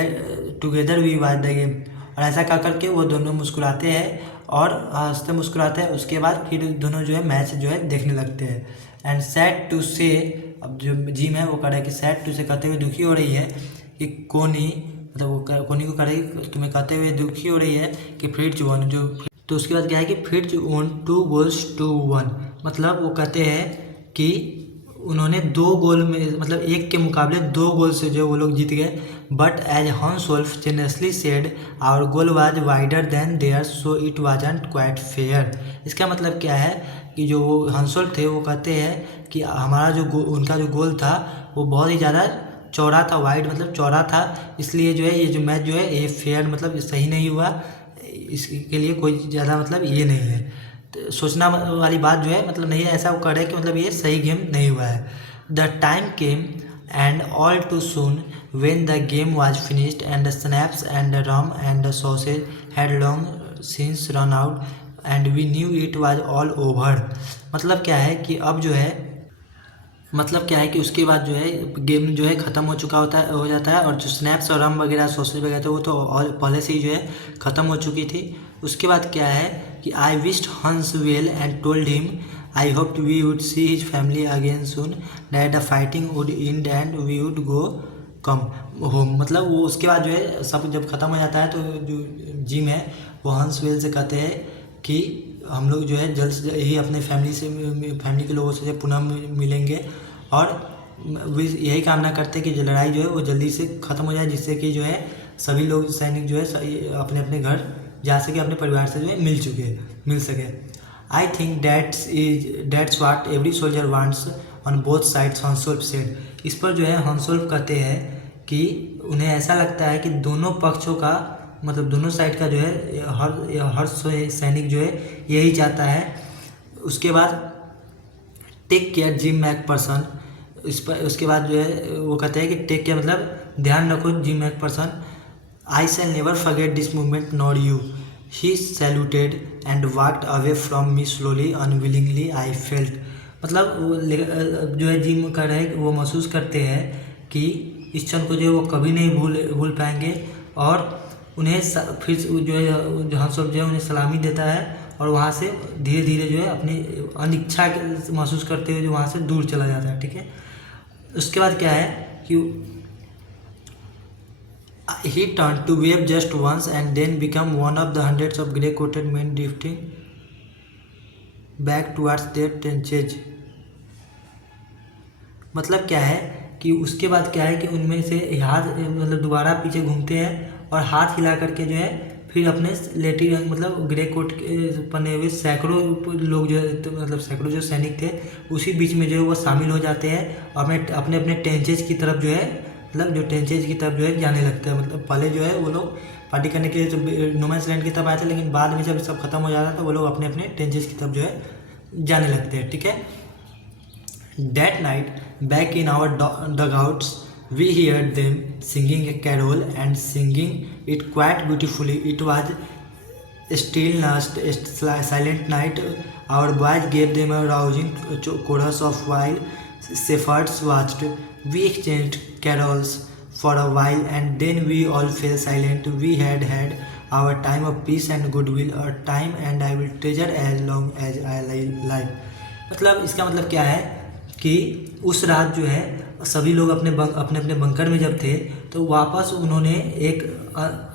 together we watch the game. और ऐसा कर करके वो दोनों मुस्कुराते हैं और हंसते मुस्कुराते हैं। उसके बाद फिर दोनों जो है मैच जो है देखने लगते हैं। एंड सैड टू से, अब जो जिम है वो कह रहा है कि सैड टू से कहते हुए दुखी हो रही है कि कोनी मतलब वो कोनी को कह रही तुम्हें कहते हुए दुखी हो रही है कि फ्रिट्ज वन जो। तो उसके बाद क्या है कि फ्रिट्ज वन 2 goals to 1। मतलब वो कहते हैं कि उन्होंने 2 गोल में मतलब एक के मुकाबले 2 गोल से जो वो लोग जीत गए। But as Hans Wolf generously said our goal was wider than their so it wasn't quite fair. इसका मतलब क्या है कि जो वो हॉन्स वोल्फ थे वो कहते हैं कि हमारा जो उनका जो गोल था वो बहुत ही ज़्यादा चौड़ा था, वाइड मतलब चौड़ा था, इसलिए जो है ये जो मैच जो है ये फेयर मतलब सही नहीं हुआ, इसके लिए कोई ज़्यादा मतलब ये नहीं है तो सोचना वाली बात जो है मतलब नहीं है। ऐसा वो करे कि मतलब ये सही गेम नहीं हुआ है। The time came and all too soon when the game was finished and the snaps and the rum and the sausage had long since run out and we knew it was all over। मतलब क्या है कि अब जो है मतलब क्या है कि उसके बाद जो है गेम जो है ख़त्म हो जाता है, और जो स्नैप्स और रम वगैरह सॉसेज वगैरह थे वो तो और पहले से ही जो है ख़त्म हो चुकी थी। उसके बाद क्या है कि I wished Hans well and told him I hoped we would see his family again soon that the fighting would end and we would go come home. मतलब वो उसके बाद जो है सब जब ख़त्म हो जाता है तो जो जिम है वो हंस वेल से कहते हैं कि हम लोग जो है जल्द से ही अपने फैमिली के लोगों से पुनः मिलेंगे, और वे यही कामना करते हैं कि जो लड़ाई जो है वो जल्दी से ख़त्म हो जाए, जिससे कि जो है सभी लोग सैनिक जो है अपने अपने घर जा सके, अपने परिवार से जो है मिल सके। I think that's what every soldier wants on both sides, Hans Wolf said. इस पर जो है हंसोल्फ कहते हैं कि उन्हें ऐसा लगता है कि दोनों पक्षों का मतलब दोनों साइड का जो है हर सैनिक जो है यही चाहता है। उसके बाद टेक केयर जिम मैकपर्सन, इस पर उसके बाद जो है वो कहते हैं कि टेक केयर मतलब ध्यान रखो Jim McPherson. I shall never forget this movement nor you. He saluted and walked away from me slowly unwillingly I felt. मतलब वो जो है जिम कर रहे हैं वो महसूस करते हैं कि इस क्षण को जो है वो कभी नहीं भूल पाएंगे, और उन्हें फिर जो है हंसोल्फ जो है उन्हें सलामी देता है, और वहाँ से धीरे धीरे जो है अपनी अनिच्छा महसूस करते हुए जो वहाँ से दूर चला जाता है। ठीक है, उसके बाद क्या है कि he turned to wave just once and then became one of the hundreds of grey coated men drifting back towards their trenches। मतलब क्या है कि उसके बाद क्या है कि उनमें से हाथ मतलब दोबारा पीछे घूमते हैं और हाथ हिला करके जो है फिर अपने लेटी मतलब ग्रे कोट पहने हुए सैकड़ों लोग जो है तो मतलब सैकड़ों जो सैनिक थे उसी बीच में जो है वो शामिल हो जाते हैं, और अपने अपने टेंचेज की तरफ जो है मतलब जो टेंचेज की तरफ जो है जाने लगते हैं। मतलब पहले जो है वो लोग पार्टी करने के लिए तो नो मैंस लैंड की तरफ आए थे, लेकिन बाद में जब सब खत्म हो जाता है तो वो लोग अपने अपने टेंचेज की तरफ जो है जाने लगते हैं। ठीक है, That night, back in our dugouts, we heard them singing a carol and singing it quite beautifully. It was still a silent night. Our boys gave them a rousing chorus of while shepherds watched. We exchanged carols for a while and then we all fell silent. We had had our time of peace and goodwill, a time and I will treasure as long as I live. मतलब इसका मतलब क्या है कि उस रात जो है सभी लोग अपने अपने बंकर में जब थे तो वापस उन्होंने एक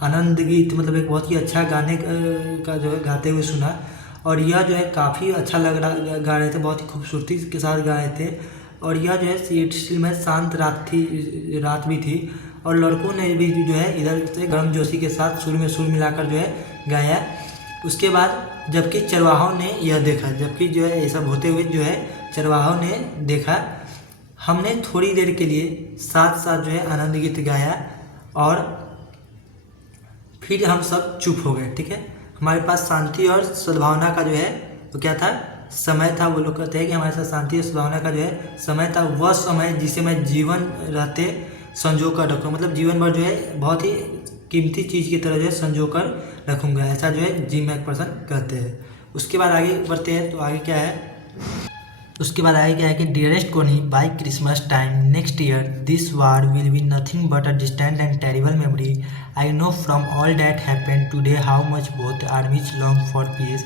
आनंद गीत मतलब एक बहुत ही अच्छा गाने का जो है गाते हुए सुना, और यह जो है काफ़ी अच्छा गा रहे थे, बहुत ही खूबसूरती के साथ गा रहे थे, और यह जो है सीएटल में शांत रात भी थी, और लड़कों ने भी जो है इधर से गर्मजोशी के साथ सुर में सुर मिलाकर जो है गाया। उसके बाद जबकि चरवाहों ने यह देखा, जबकि जो है ये सब होते हुए जो है चरवाहों ने देखा, हमने थोड़ी देर के लिए साथ साथ जो है आनंद गीत गाया और फिर हम सब चुप हो गए। ठीक है, हमारे पास शांति और सद्भावना का जो है तो क्या था समय था। वो लोग कहते हैं कि हमारे साथ शांति और सद्भावना का जो है समय था, वह समय जिसे मैं जीवन रहते संजो कर रखूँ, मतलब जीवन भर जो है बहुत ही कीमती चीज़ की तरह जो है संजो कर रखूँगा, ऐसा जो है जिम मैकपर्सन कहते हैं। उसके बाद आगे बढ़ते हैं तो आगे क्या है, उसके बाद आगे क्या है कि dearest Connie by Christmas time next year this war will be nothing but a distant and terrible memory. I know from all that happened today how much both armies long for peace.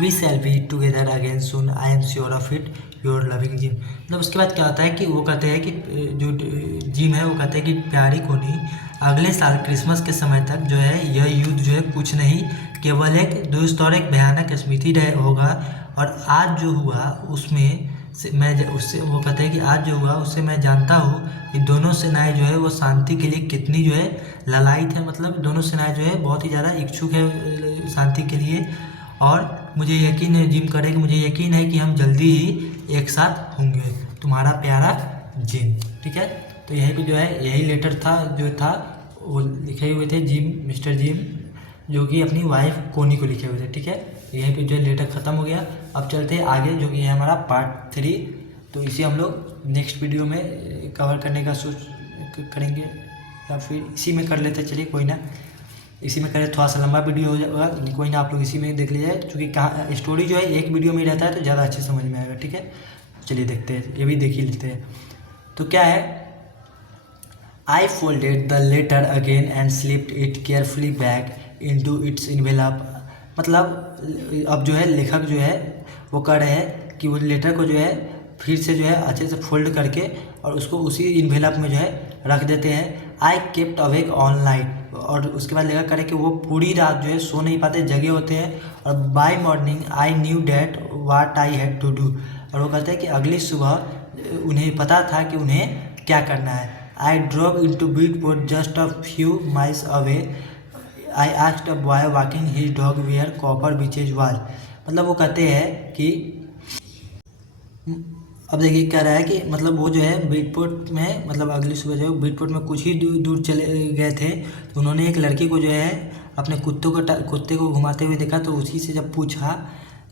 We shall be together again soon, I am sure of it, your loving Jim. मतलब उसके बाद क्या होता है कि वो कहते हैं कि जो जिम है वो कहते हैं कि प्यारी कोनी अगले साल क्रिसमस के समय तक जो है यह युद्ध जो है कुछ नहीं केवल एक दोस्त और एक भयानक स्मृति होगा, और आज जो हुआ उसमें से मैं उससे वो कहते हैं कि आज जो हुआ उससे मैं जानता हूँ कि दोनों सेनाएं जो है वो शांति के लिए कितनी जो है ललायित है। मतलब दोनों सेनाएं जो है बहुत ही ज़्यादा इच्छुक है शांति के लिए, और मुझे यकीन है जिम करे कि मुझे यकीन है कि हम जल्दी ही एक साथ होंगे, तुम्हारा प्यारा जिम। ठीक है, तो यहीं पे जो है यही लेटर था जो था वो लिखे हुए थे जिम, मिस्टर जिम जो कि अपनी वाइफ कोनी को लिखे हुए थे। ठीक है, यहीं पे जो है लेटर ख़त्म हो गया। अब चलते हैं आगे जो कि है हमारा पार्ट 3, तो इसे हम लोग नेक्स्ट वीडियो में कवर करने का सोच करेंगे, या फिर इसी में कर लेते। चलिए कोई ना, इसी में करें, थोड़ा सा लंबा वीडियो हो जाएगा, कोई ना आप लोग इसी में देख लीजिए, क्योंकि कहाँ स्टोरी जो है एक वीडियो में ही रहता है तो ज़्यादा अच्छे समझ में आएगा। ठीक है, चलिए देखते हैं, ये भी देख ही लेते हैं। तो क्या है, I folded the letter again and slipped it carefully back into its envelope. मतलब अब जो है लेखक जो है वो कह रहे हैं कि वो लेटर को जो है फिर से जो है अच्छे से फोल्ड करके और उसको उसी इन्वेलप में जो है रख देते हैं। I kept awake all night, और उसके बाद लेखक करे कि वो पूरी रात जो है सो नहीं पाते, जगे होते हैं। और by morning I knew that what I had to do, और वो कहते हैं कि अगली सुबह उन्हें पता था कि उन्हें क्या करना है। I drove into Bridport just a few miles away, I asked a boy walking his dog where Copper Beeches was. मतलब वो कहते हैं कि अब देखिए कह रहा है कि मतलब वो जो है बीटपोर्ट में, मतलब अगली सुबह जो है बीटपोर्ट में कुछ ही दूर चले गए थे, तो उन्होंने एक लड़की को जो है अपने कुत्ते को घुमाते हुए देखा। तो उसी से जब पूछा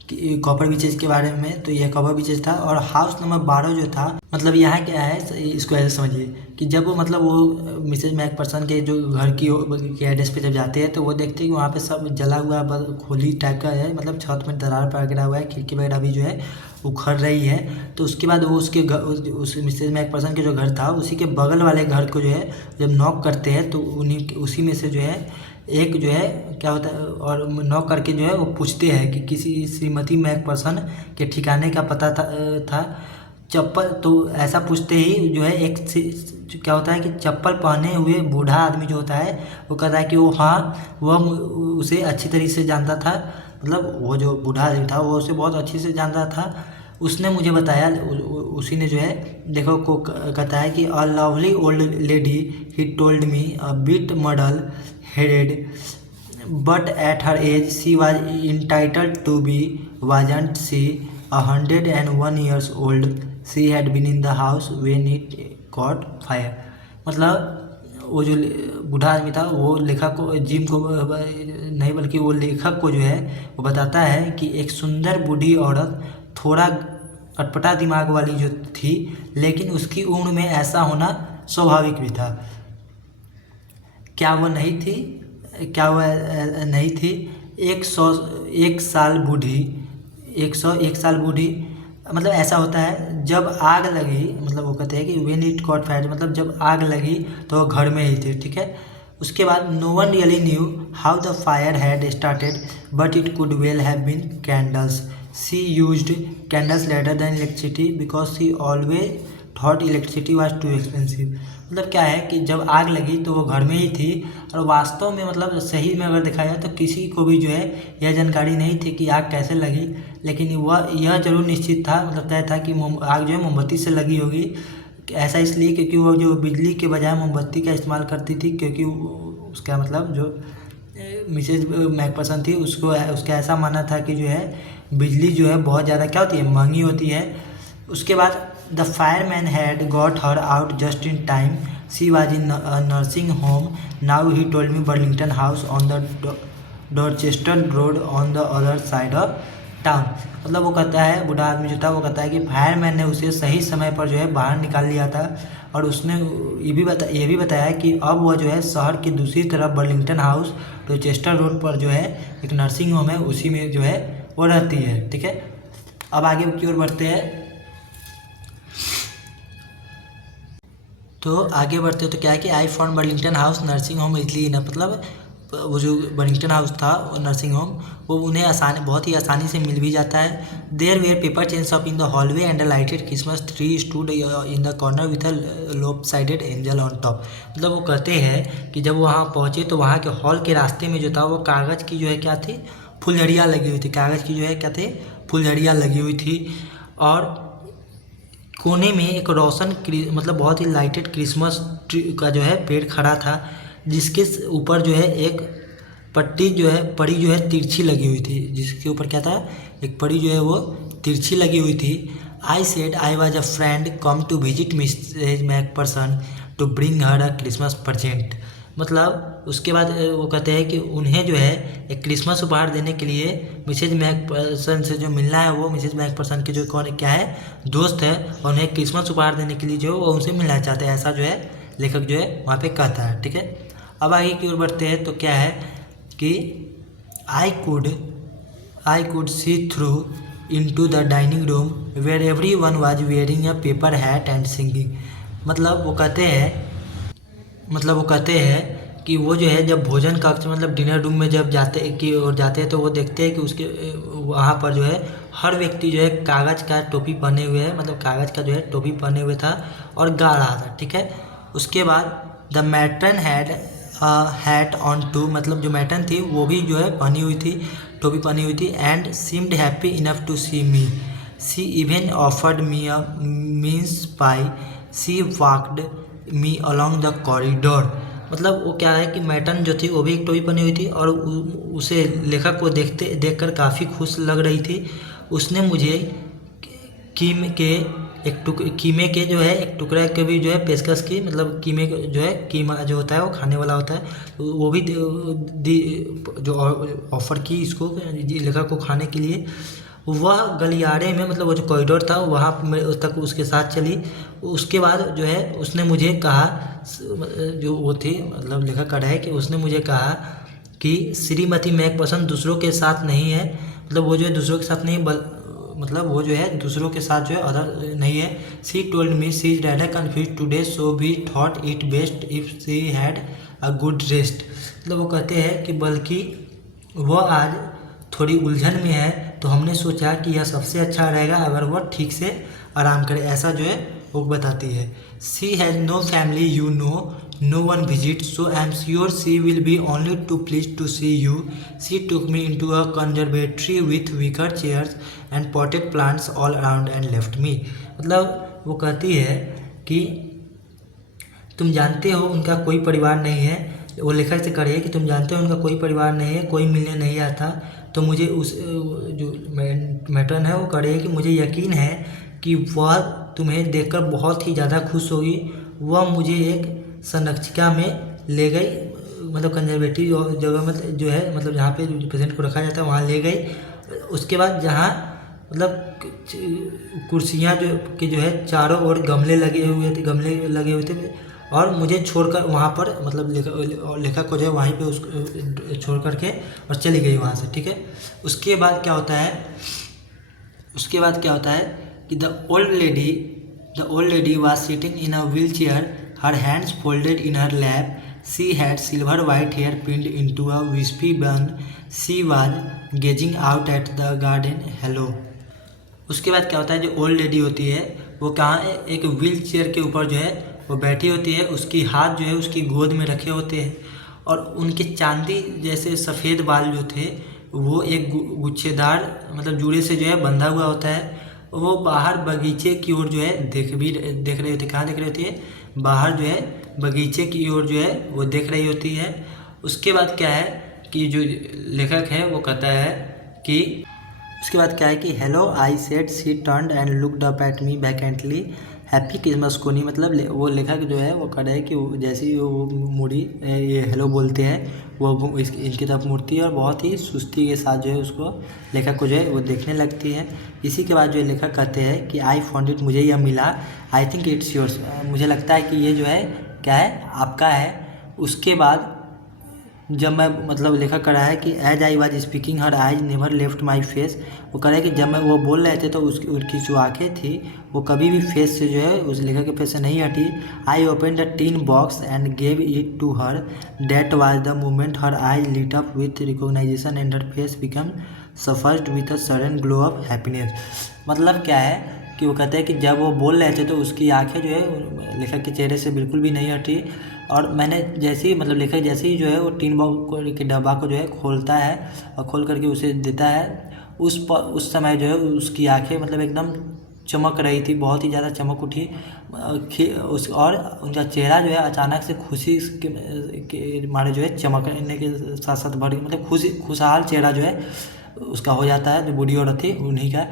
कि कॉपर बीचेज के बारे में, तो यह कॉपर बीचेज था। और हाउस नंबर 12 जो था, मतलब यहाँ क्या है इसको ऐसे समझिए कि जब वो मतलब वो मिसेज मैकपर्सन के जो घर की एड्रेस पे जब जाते हैं तो वो देखते हैं कि वहाँ पे सब जला हुआ खोली टाइप का है, मतलब छत में दरार पड़ गिरा हुआ है, खिड़की वगैरह भी जो है उखड़ रही है। तो उसके बाद वो उसके उस मिसेज मैकपर्सन के जो घर था उसी के बगल वाले घर को जो है जब नॉक करते हैं तो उसी में से जो है एक जो है क्या होता है, और नॉक करके जो है वो पूछते हैं कि किसी श्रीमती मैकपर्सन के ठिकाने का पता था चप्पल। तो ऐसा पूछते ही जो है एक क्या होता है कि चप्पल पहने हुए बूढ़ा आदमी जो होता है वो कहता है कि वो हाँ वह उसे अच्छी तरीके से जानता था, मतलब वो जो बूढ़ा आदमी था वो उसे बहुत अच्छे से जानता था। उसने मुझे बताया, उसी ने जो है देखो को कहता है कि a lovely old lady he told me a bit model headed, but at her age she was entitled to be, wasn't she 101 years old? She had been in the house when it caught fire. मतलब वो जो बूढ़ा आदमी था वो लेखक को gym को नहीं बल्कि वो लेखक को जो है वो बताता है कि एक सुंदर बूढ़ी औरत थोड़ा अटपटा दिमाग वाली जो थी, लेकिन उसकी उम्र में ऐसा होना स्वाभाविक भी था। क्या वह नहीं थी? क्या वह नहीं थी 101 साल बूढ़ी? 101 साल बूढ़ी मतलब ऐसा होता है जब आग लगी, मतलब वो कहते हैं कि व्हेन इट कॉट फायर, मतलब जब आग लगी तो वो घर में ही थे, ठीक है। उसके बाद no one really knew how the fire had started but it could well have been candles. She used candles rather than electricity because she always thought electricity was too expensive. मतलब क्या है कि जब आग लगी तो वो घर में ही थी और वास्तव में मतलब सही में अगर देखा जाए तो किसी को भी जो है यह जानकारी नहीं थी कि आग कैसे लगी, लेकिन वह यह जरूर निश्चित था, मतलब तय था कि आग जो है मोमबत्ती से लगी होगी। ऐसा इसलिए क्योंकि वो जो बिजली के बजाय मोमबत्ती का इस्तेमाल करती थी, क्योंकि उसका मतलब जो मिसेज मैकपर्सन थी उसका ऐसा मानना था कि जो है बिजली जो है बहुत ज़्यादा क्या होती है, महंगी होती है। उसके बाद The fireman had got her out just in time. She was in a nursing home. Now he told me Burlington House on the Dorchester Road on the other side of town. मतलब वो कहता है, बूढ़ा आदमी जो था वो कहता है कि फायरमैन ने उसे सही समय पर जो है बाहर निकाल लिया था, और उसने ये भी बताया कि अब वह जो है शहर की दूसरी तरफ बर्लिंगटन हाउस डोचेस्टर रोड पर जो है एक नर्सिंग होम है, उसी में जो है वो रहती है, ठीक है। अब आगे की ओर बढ़ते हैं। तो आगे बढ़ते तो क्या है कि I found Burlington house nursing home easily enough, मतलब वो जो बर्लिंगटन हाउस था वो नर्सिंग होम वो उन्हें बहुत ही आसानी से मिल भी जाता है। There were paper chains up in the hallway and a lighted Christmas tree stood in the corner with a lopsided angel on top. मतलब वो कहते हैं कि जब वो वहाँ पहुँचे तो वहाँ के हॉल के रास्ते में जो था वो कागज़ की जो है क्या थी, फुलझड़ियाँ लगी हुई थी, कागज़ की जो है क्या थी, फुलझड़ियाँ लगी हुई थी। और कोने में एक रोशन मतलब बहुत ही लाइटेड क्रिसमस ट्री का जो है पेड़ खड़ा था, जिसके ऊपर जो है एक पड़ी जो है तिरछी लगी हुई थी, जिसके ऊपर क्या था, एक पड़ी जो है वो तिरछी लगी हुई थी। I said I was a friend come to visit Mrs McPherson to bring her a Christmas present. मतलब उसके बाद वो कहते हैं कि उन्हें जो है एक क्रिसमस उपहार देने के लिए मिसेज मैकपर्सन से जो मिलना है, वो मिसेज मैकपर्सन के जो कौन क्या है दोस्त है, और उन्हें क्रिसमस उपहार देने के लिए जो वो उनसे मिलना चाहते हैं, ऐसा जो है लेखक जो है वहाँ पे कहता है, ठीक है। अब आगे की ओर बढ़ते हैं तो क्या है कि आई could C through into the dining room where everyone was wearing a paper hat and singing। मतलब वो कहते हैं कि वो जो है जब भोजन कक्ष मतलब डिनर रूम में जब जाते हैं तो वो देखते हैं कि उसके वहाँ पर जो है हर व्यक्ति जो है कागज़ का टोपी पहने हुए है, मतलब कागज़ का जो है टोपी पहने हुए था और गा रहा था, ठीक है। उसके बाद the matron had hat on too, मतलब जो मैट्रन थी वो भी जो है पहनी हुई थी, टोपी पहनी हुई थी। And seemed happy enough to see me, she even offered me a mince pie, she walked me along the corridor. मतलब वो क्या है कि मैटन जो थी वो भी एक टोपी पहनी हुई थी और उसे लेखक को देखकर काफ़ी खुश लग रही थी। उसने मुझे कीमे के जो है एक टुकड़ा के भी जो है पेशकश की, मतलब कीमा जो होता है वो खाने वाला होता है, तो वो भी जो ऑफ़र की इसको लेखक को खाने के लिए। वह गलियारे में, मतलब वो जो कॉरिडोर था वहाँ तक उसके साथ चली। उसके बाद जो है उसने मुझे कहा, जो वो थी मतलब लेखक कर रहा है कि उसने मुझे कहा कि श्रीमती मैक पसंद दूसरों के साथ नहीं है, मतलब वो जो है दूसरों के साथ नहीं, मतलब वो जो है दूसरों के साथ जो है अदर नहीं है। She told me she is rather confused today so we thought it best if she had a good rest. मतलब वो कहते हैं कि बल्कि वह आज थोड़ी उलझन में है, तो हमने सोचा कि यह सबसे अच्छा रहेगा अगर वह ठीक से आराम करे, ऐसा जो है वो बताती है। She has no family, you know, no one visits, so I am sure she will be only too pleased to see you. She took me into a conservatory with wicker chairs and potted plants all around and left me। मतलब वो कहती है कि तुम जानते हो उनका कोई परिवार नहीं है, वो लेखक से करिए कि तुम जानते हो उनका कोई परिवार नहीं है, कोई मिलने नहीं आता, तो मुझे उस जो मैटर्न है वो करिए कि मुझे यकीन है कि वह तुम्हें देखकर बहुत ही ज़्यादा खुश होगी। वह मुझे एक संरक्षिका में ले गई, मतलब कंजर्वेटिव जगह में जो है, मतलब जहाँ पे पेशेंट को रखा जाता है वहाँ ले गई। उसके बाद जहाँ मतलब कुर्सियाँ जो है चारों ओर गमले लगे हुए थे और मुझे छोड़कर वहाँ पर, मतलब लेखक को जो है वहीं पे उसको छोड़ करके और चली गई वहाँ से, ठीक है। उसके बाद क्या होता है कि the old lady was sitting in a wheel chair, her hands folded in her lap, she had silver white hair pinned into a wispy bun, she was gazing out at the garden। hello। उसके बाद क्या होता है, जो old lady होती है वो कहाँ एक व्हील चेयर के ऊपर जो है वो बैठी होती है, उसकी हाथ जो है उसकी गोद में रखे होते हैं और उनके चांदी जैसे सफ़ेद बाल जो थे वो एक गुच्छेदार मतलब जूड़े से जो है बंधा हुआ होता है। वो बाहर बगीचे की ओर जो है देख रही होती है। कहाँ देख रही होती है? बाहर जो है बगीचे की ओर जो है वो देख रही होती है। उसके बाद क्या है कि जो लेखक है वो कहता है कि उसके बाद क्या है कि hello I said, she turned and looked up at me vacantly, happy Christmas कोनी। मतलब वो लेखक जो है वो कह रहा है कि जैसे ही वो मुड़ी ये हेलो बोलते हैं वो इनकी तरफ मुड़ती है और बहुत ही सुस्ती के साथ जो है उसको लेखक को जो है वो देखने लगती है। इसी के बाद जो लेखक कहते हैं कि आई फाउंड इट, मुझे यह मिला, आई थिंक इट्स योर्स, मुझे लगता है कि ये जो है क्या है, आपका है। उसके बाद जब मैं मतलब लेखक कर रहा है कि as I was speaking her eyes never left my face, वो कह रहा है कि जब मैं वो बोल रहे थे तो उनकी जो आँखें थी वो कभी भी फेस से जो है उस लेखक के फेस से नहीं हटी। I open the tin box and gave it to her, that was the moment her eyes lit up with recognisation and her face become suffused with a sudden glow of happiness. मतलब क्या है कि वो कहते हैं कि जब वो बोल रहे थे तो उसकी आंखें जो है लेखक के चेहरे से बिल्कुल भी नहीं हटी और मैंने जैसे ही मतलब लेखक जैसे ही जो है वो टीन बॉक्स के डब्बा को जो है खोलता है और खोल करके उसे देता है, उस समय जो है उसकी आंखें मतलब एकदम चमक रही थी, बहुत ही ज़्यादा चमक उठी और उनका चेहरा जो है अचानक से खुशी के मारे जो है चमकने के साथ साथ भर मतलब खुशहाल चेहरा जो है उसका हो जाता है। जो बूढ़ी औरत थी उन्हीं का।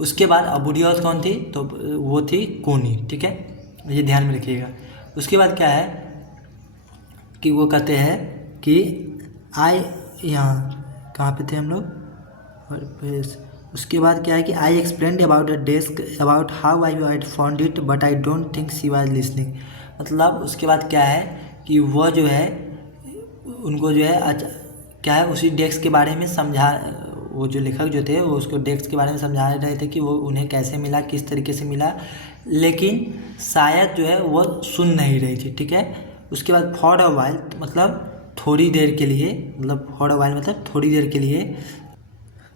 उसके बाद अब बूढ़ी औरत कौन थी? तो वो थी कोनी, ठीक है, ये ध्यान में रखिएगा। उसके बाद क्या है कि वो कहते हैं कि यहाँ कहाँ पे थे हम लोग, और उसके बाद क्या है कि I explained about the desk about how I had found it but I don't think she was listening. मतलब उसके बाद क्या है कि वह जो है उनको जो है क्या है उसी डेस्क के बारे में वो जो लेखक जो थे वो उसको डेस्क के बारे में समझा रहे थे कि वो उन्हें कैसे मिला, किस तरीके से मिला, लेकिन शायद जो है वो सुन नहीं रही थी, ठीक है। उसके बाद फॉर अ वाइल मतलब थोड़ी देर के लिए, मतलब फॉर अ वाइल मतलब थोड़ी देर के लिए,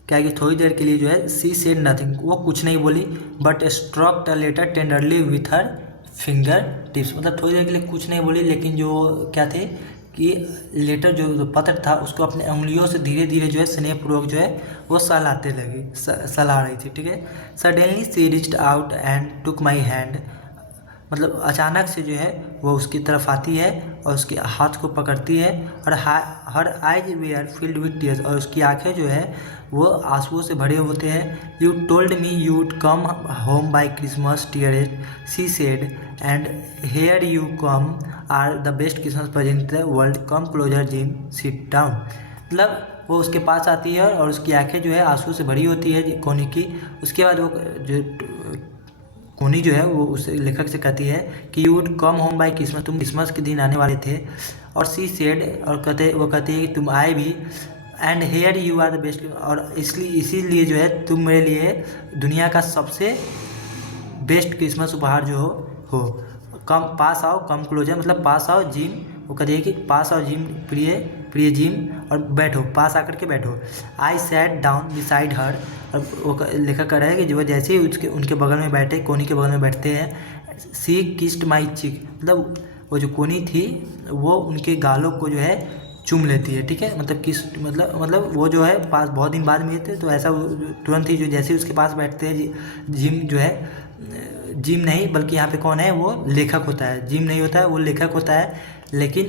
क्या कि थोड़ी देर के लिए जो है सी सेड नथिंग, वो कुछ नहीं बोली, but stroked a letter tenderly with her finger tips, मतलब थोड़ी देर के लिए कुछ नहीं बोली, लेकिन जो क्या थे कि लेटर जो पत्र था उसको अपने उंगलियों से धीरे धीरे जो है स्नेहपूर्वक जो है वो सहलाते लगी, सहला रही थी, ठीक है। Suddenly she reached out and took my hand, मतलब अचानक से जो है वो उसकी तरफ आती है और उसके हाथ को पकड़ती है, और her eyes were filled with tears, और उसकी आंखें जो है वो आंसुओं से भरे होते हैं। You told me you would come home by Christmas dearest, she said, and here you come are the best Christmas present in the world, come closer Jim, sit down. मतलब वो उसके पास आती है और उसकी आंखें जो है आंसू से भरी होती है कोनी की। उसके बाद वो जो कोनी जो है वो उस लेखक से कहती है कि you would come home by Christmas, तुम क्रिसमस के दिन आने वाले थे, और सी सेड, और वो कहती है कि तुम आए भी, and here you are the best, और इसीलिए जो है तुम मेरे लिए दुनिया का सबसे बेस्ट क्रिसमस उपहार जो हो। कम पास आओ, कम क्लोजर मतलब पास आओ, जिम, वो कहती है कि पास आओ जिम, प्रिय जिम, और बैठो, पास आकर के बैठो। I sat down beside her, और वो लेखक कह रहा है कि जो जैसे ही उनके बगल में बैठे, कोनी के बगल में बैठते हैं, सी किस्ड माई चिक, मतलब वो जो कोनी थी वो उनके गालों को जो है चूम लेती है, ठीक है। मतलब किस मतलब वो जो है पास बहुत दिन बाद मिले थे, तो ऐसा तुरंत ही जो जैसे ही उसके पास बैठते हैं, जिम जो है, जिम नहीं बल्कि यहाँ पे कौन है, वो लेखक होता है, जिम नहीं होता है, वो लेखक होता है, लेकिन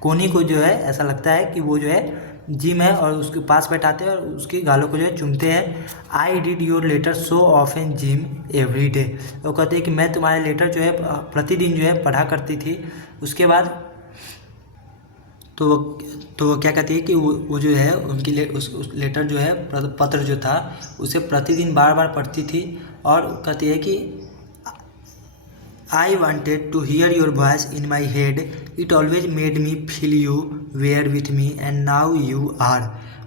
कोनी को जो है ऐसा लगता है कि वो जो है जिम है, और उसके पास बैठाते हैं और उसके गालों को जो है चूमते हैं। I read your letter so often Jim every day, वो कहते हैं कि मैं तुम्हारे लेटर जो है प्रतिदिन जो है पढ़ा करती थी। उसके बाद तो वो क्या कहती है कि वो जो है उनकी उस लेटर जो है पत्र जो था उसे प्रतिदिन बार बार पढ़ती थी, और कहती है कि I wanted to hear your voice in my head, it always made me feel you were with me and now you are.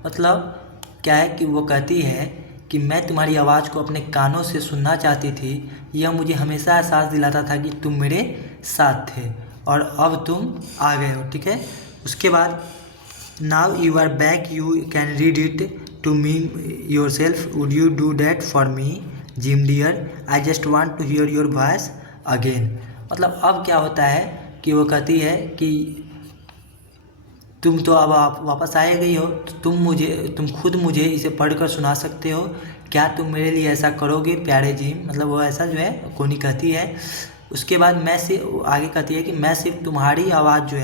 मतलब क्या है कि वो कहती है कि मैं तुम्हारी आवाज़ को अपने कानों से सुनना चाहती थी, यह मुझे हमेशा एहसास दिलाता था कि तुम मेरे साथ थे, और अब तुम आ गए हो, ठीक है। उसके बाद now you are back, you can read it to me yourself, would you do that for me Jim dear, I just want to hear your voice again. मतलब अब क्या होता है कि वो कहती है कि तुम तो अब आप वापस आए गई हो, तो तुम खुद मुझे इसे पढ़कर सुना सकते हो, क्या तुम मेरे लिए ऐसा करोगे प्यारे जिम, मतलब वो ऐसा जो है कोनी कहती है। उसके बाद आगे कहती है कि मैं सिर्फ तुम्हारी आवाज़ जो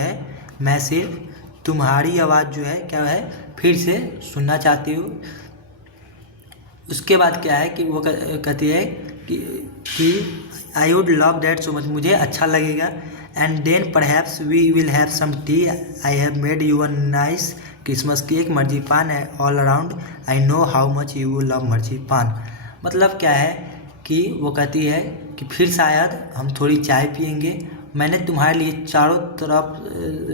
है क्या है फिर से सुनना चाहती हूँ। उसके बाद क्या है कि वो कहती है कि I would love that so much, मुझे अच्छा लगेगा, and then perhaps we will have some tea, I have made you a nice Christmas cake, marzipan है all around, I know how much you love marzipan. मतलब क्या है कि वो कहती है कि फिर शायद हम थोड़ी चाय पियेंगे, मैंने तुम्हारे लिए चारों तरफ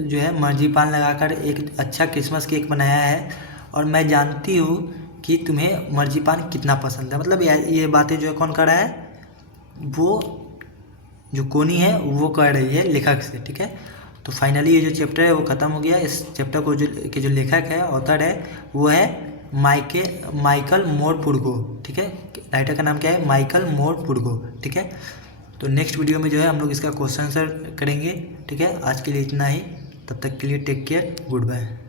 जो है मर्जीपान लगाकर एक अच्छा क्रिसमस केक बनाया है, और मैं जानती हूँ कि तुम्हें मर्जीपान कितना पसंद है। मतलब ये बातें जो है कौन कर रहा है, वो जो कोनी है वो कह रही है लेखक से, ठीक है। तो फाइनली ये जो चैप्टर है वो ख़त्म हो गया। इस चैप्टर को जो लेखक है, ऑथर है, वो है माइकल मोरपुरगो, ठीक है। राइटर का नाम क्या है, माइकल मोरपुरगो, ठीक है। तो नेक्स्ट वीडियो में जो है हम लोग इसका क्वेश्चन आंसर करेंगे, ठीक है। आज के लिए इतना ही, तब तक के लिए टेक केयर, गुड बाय।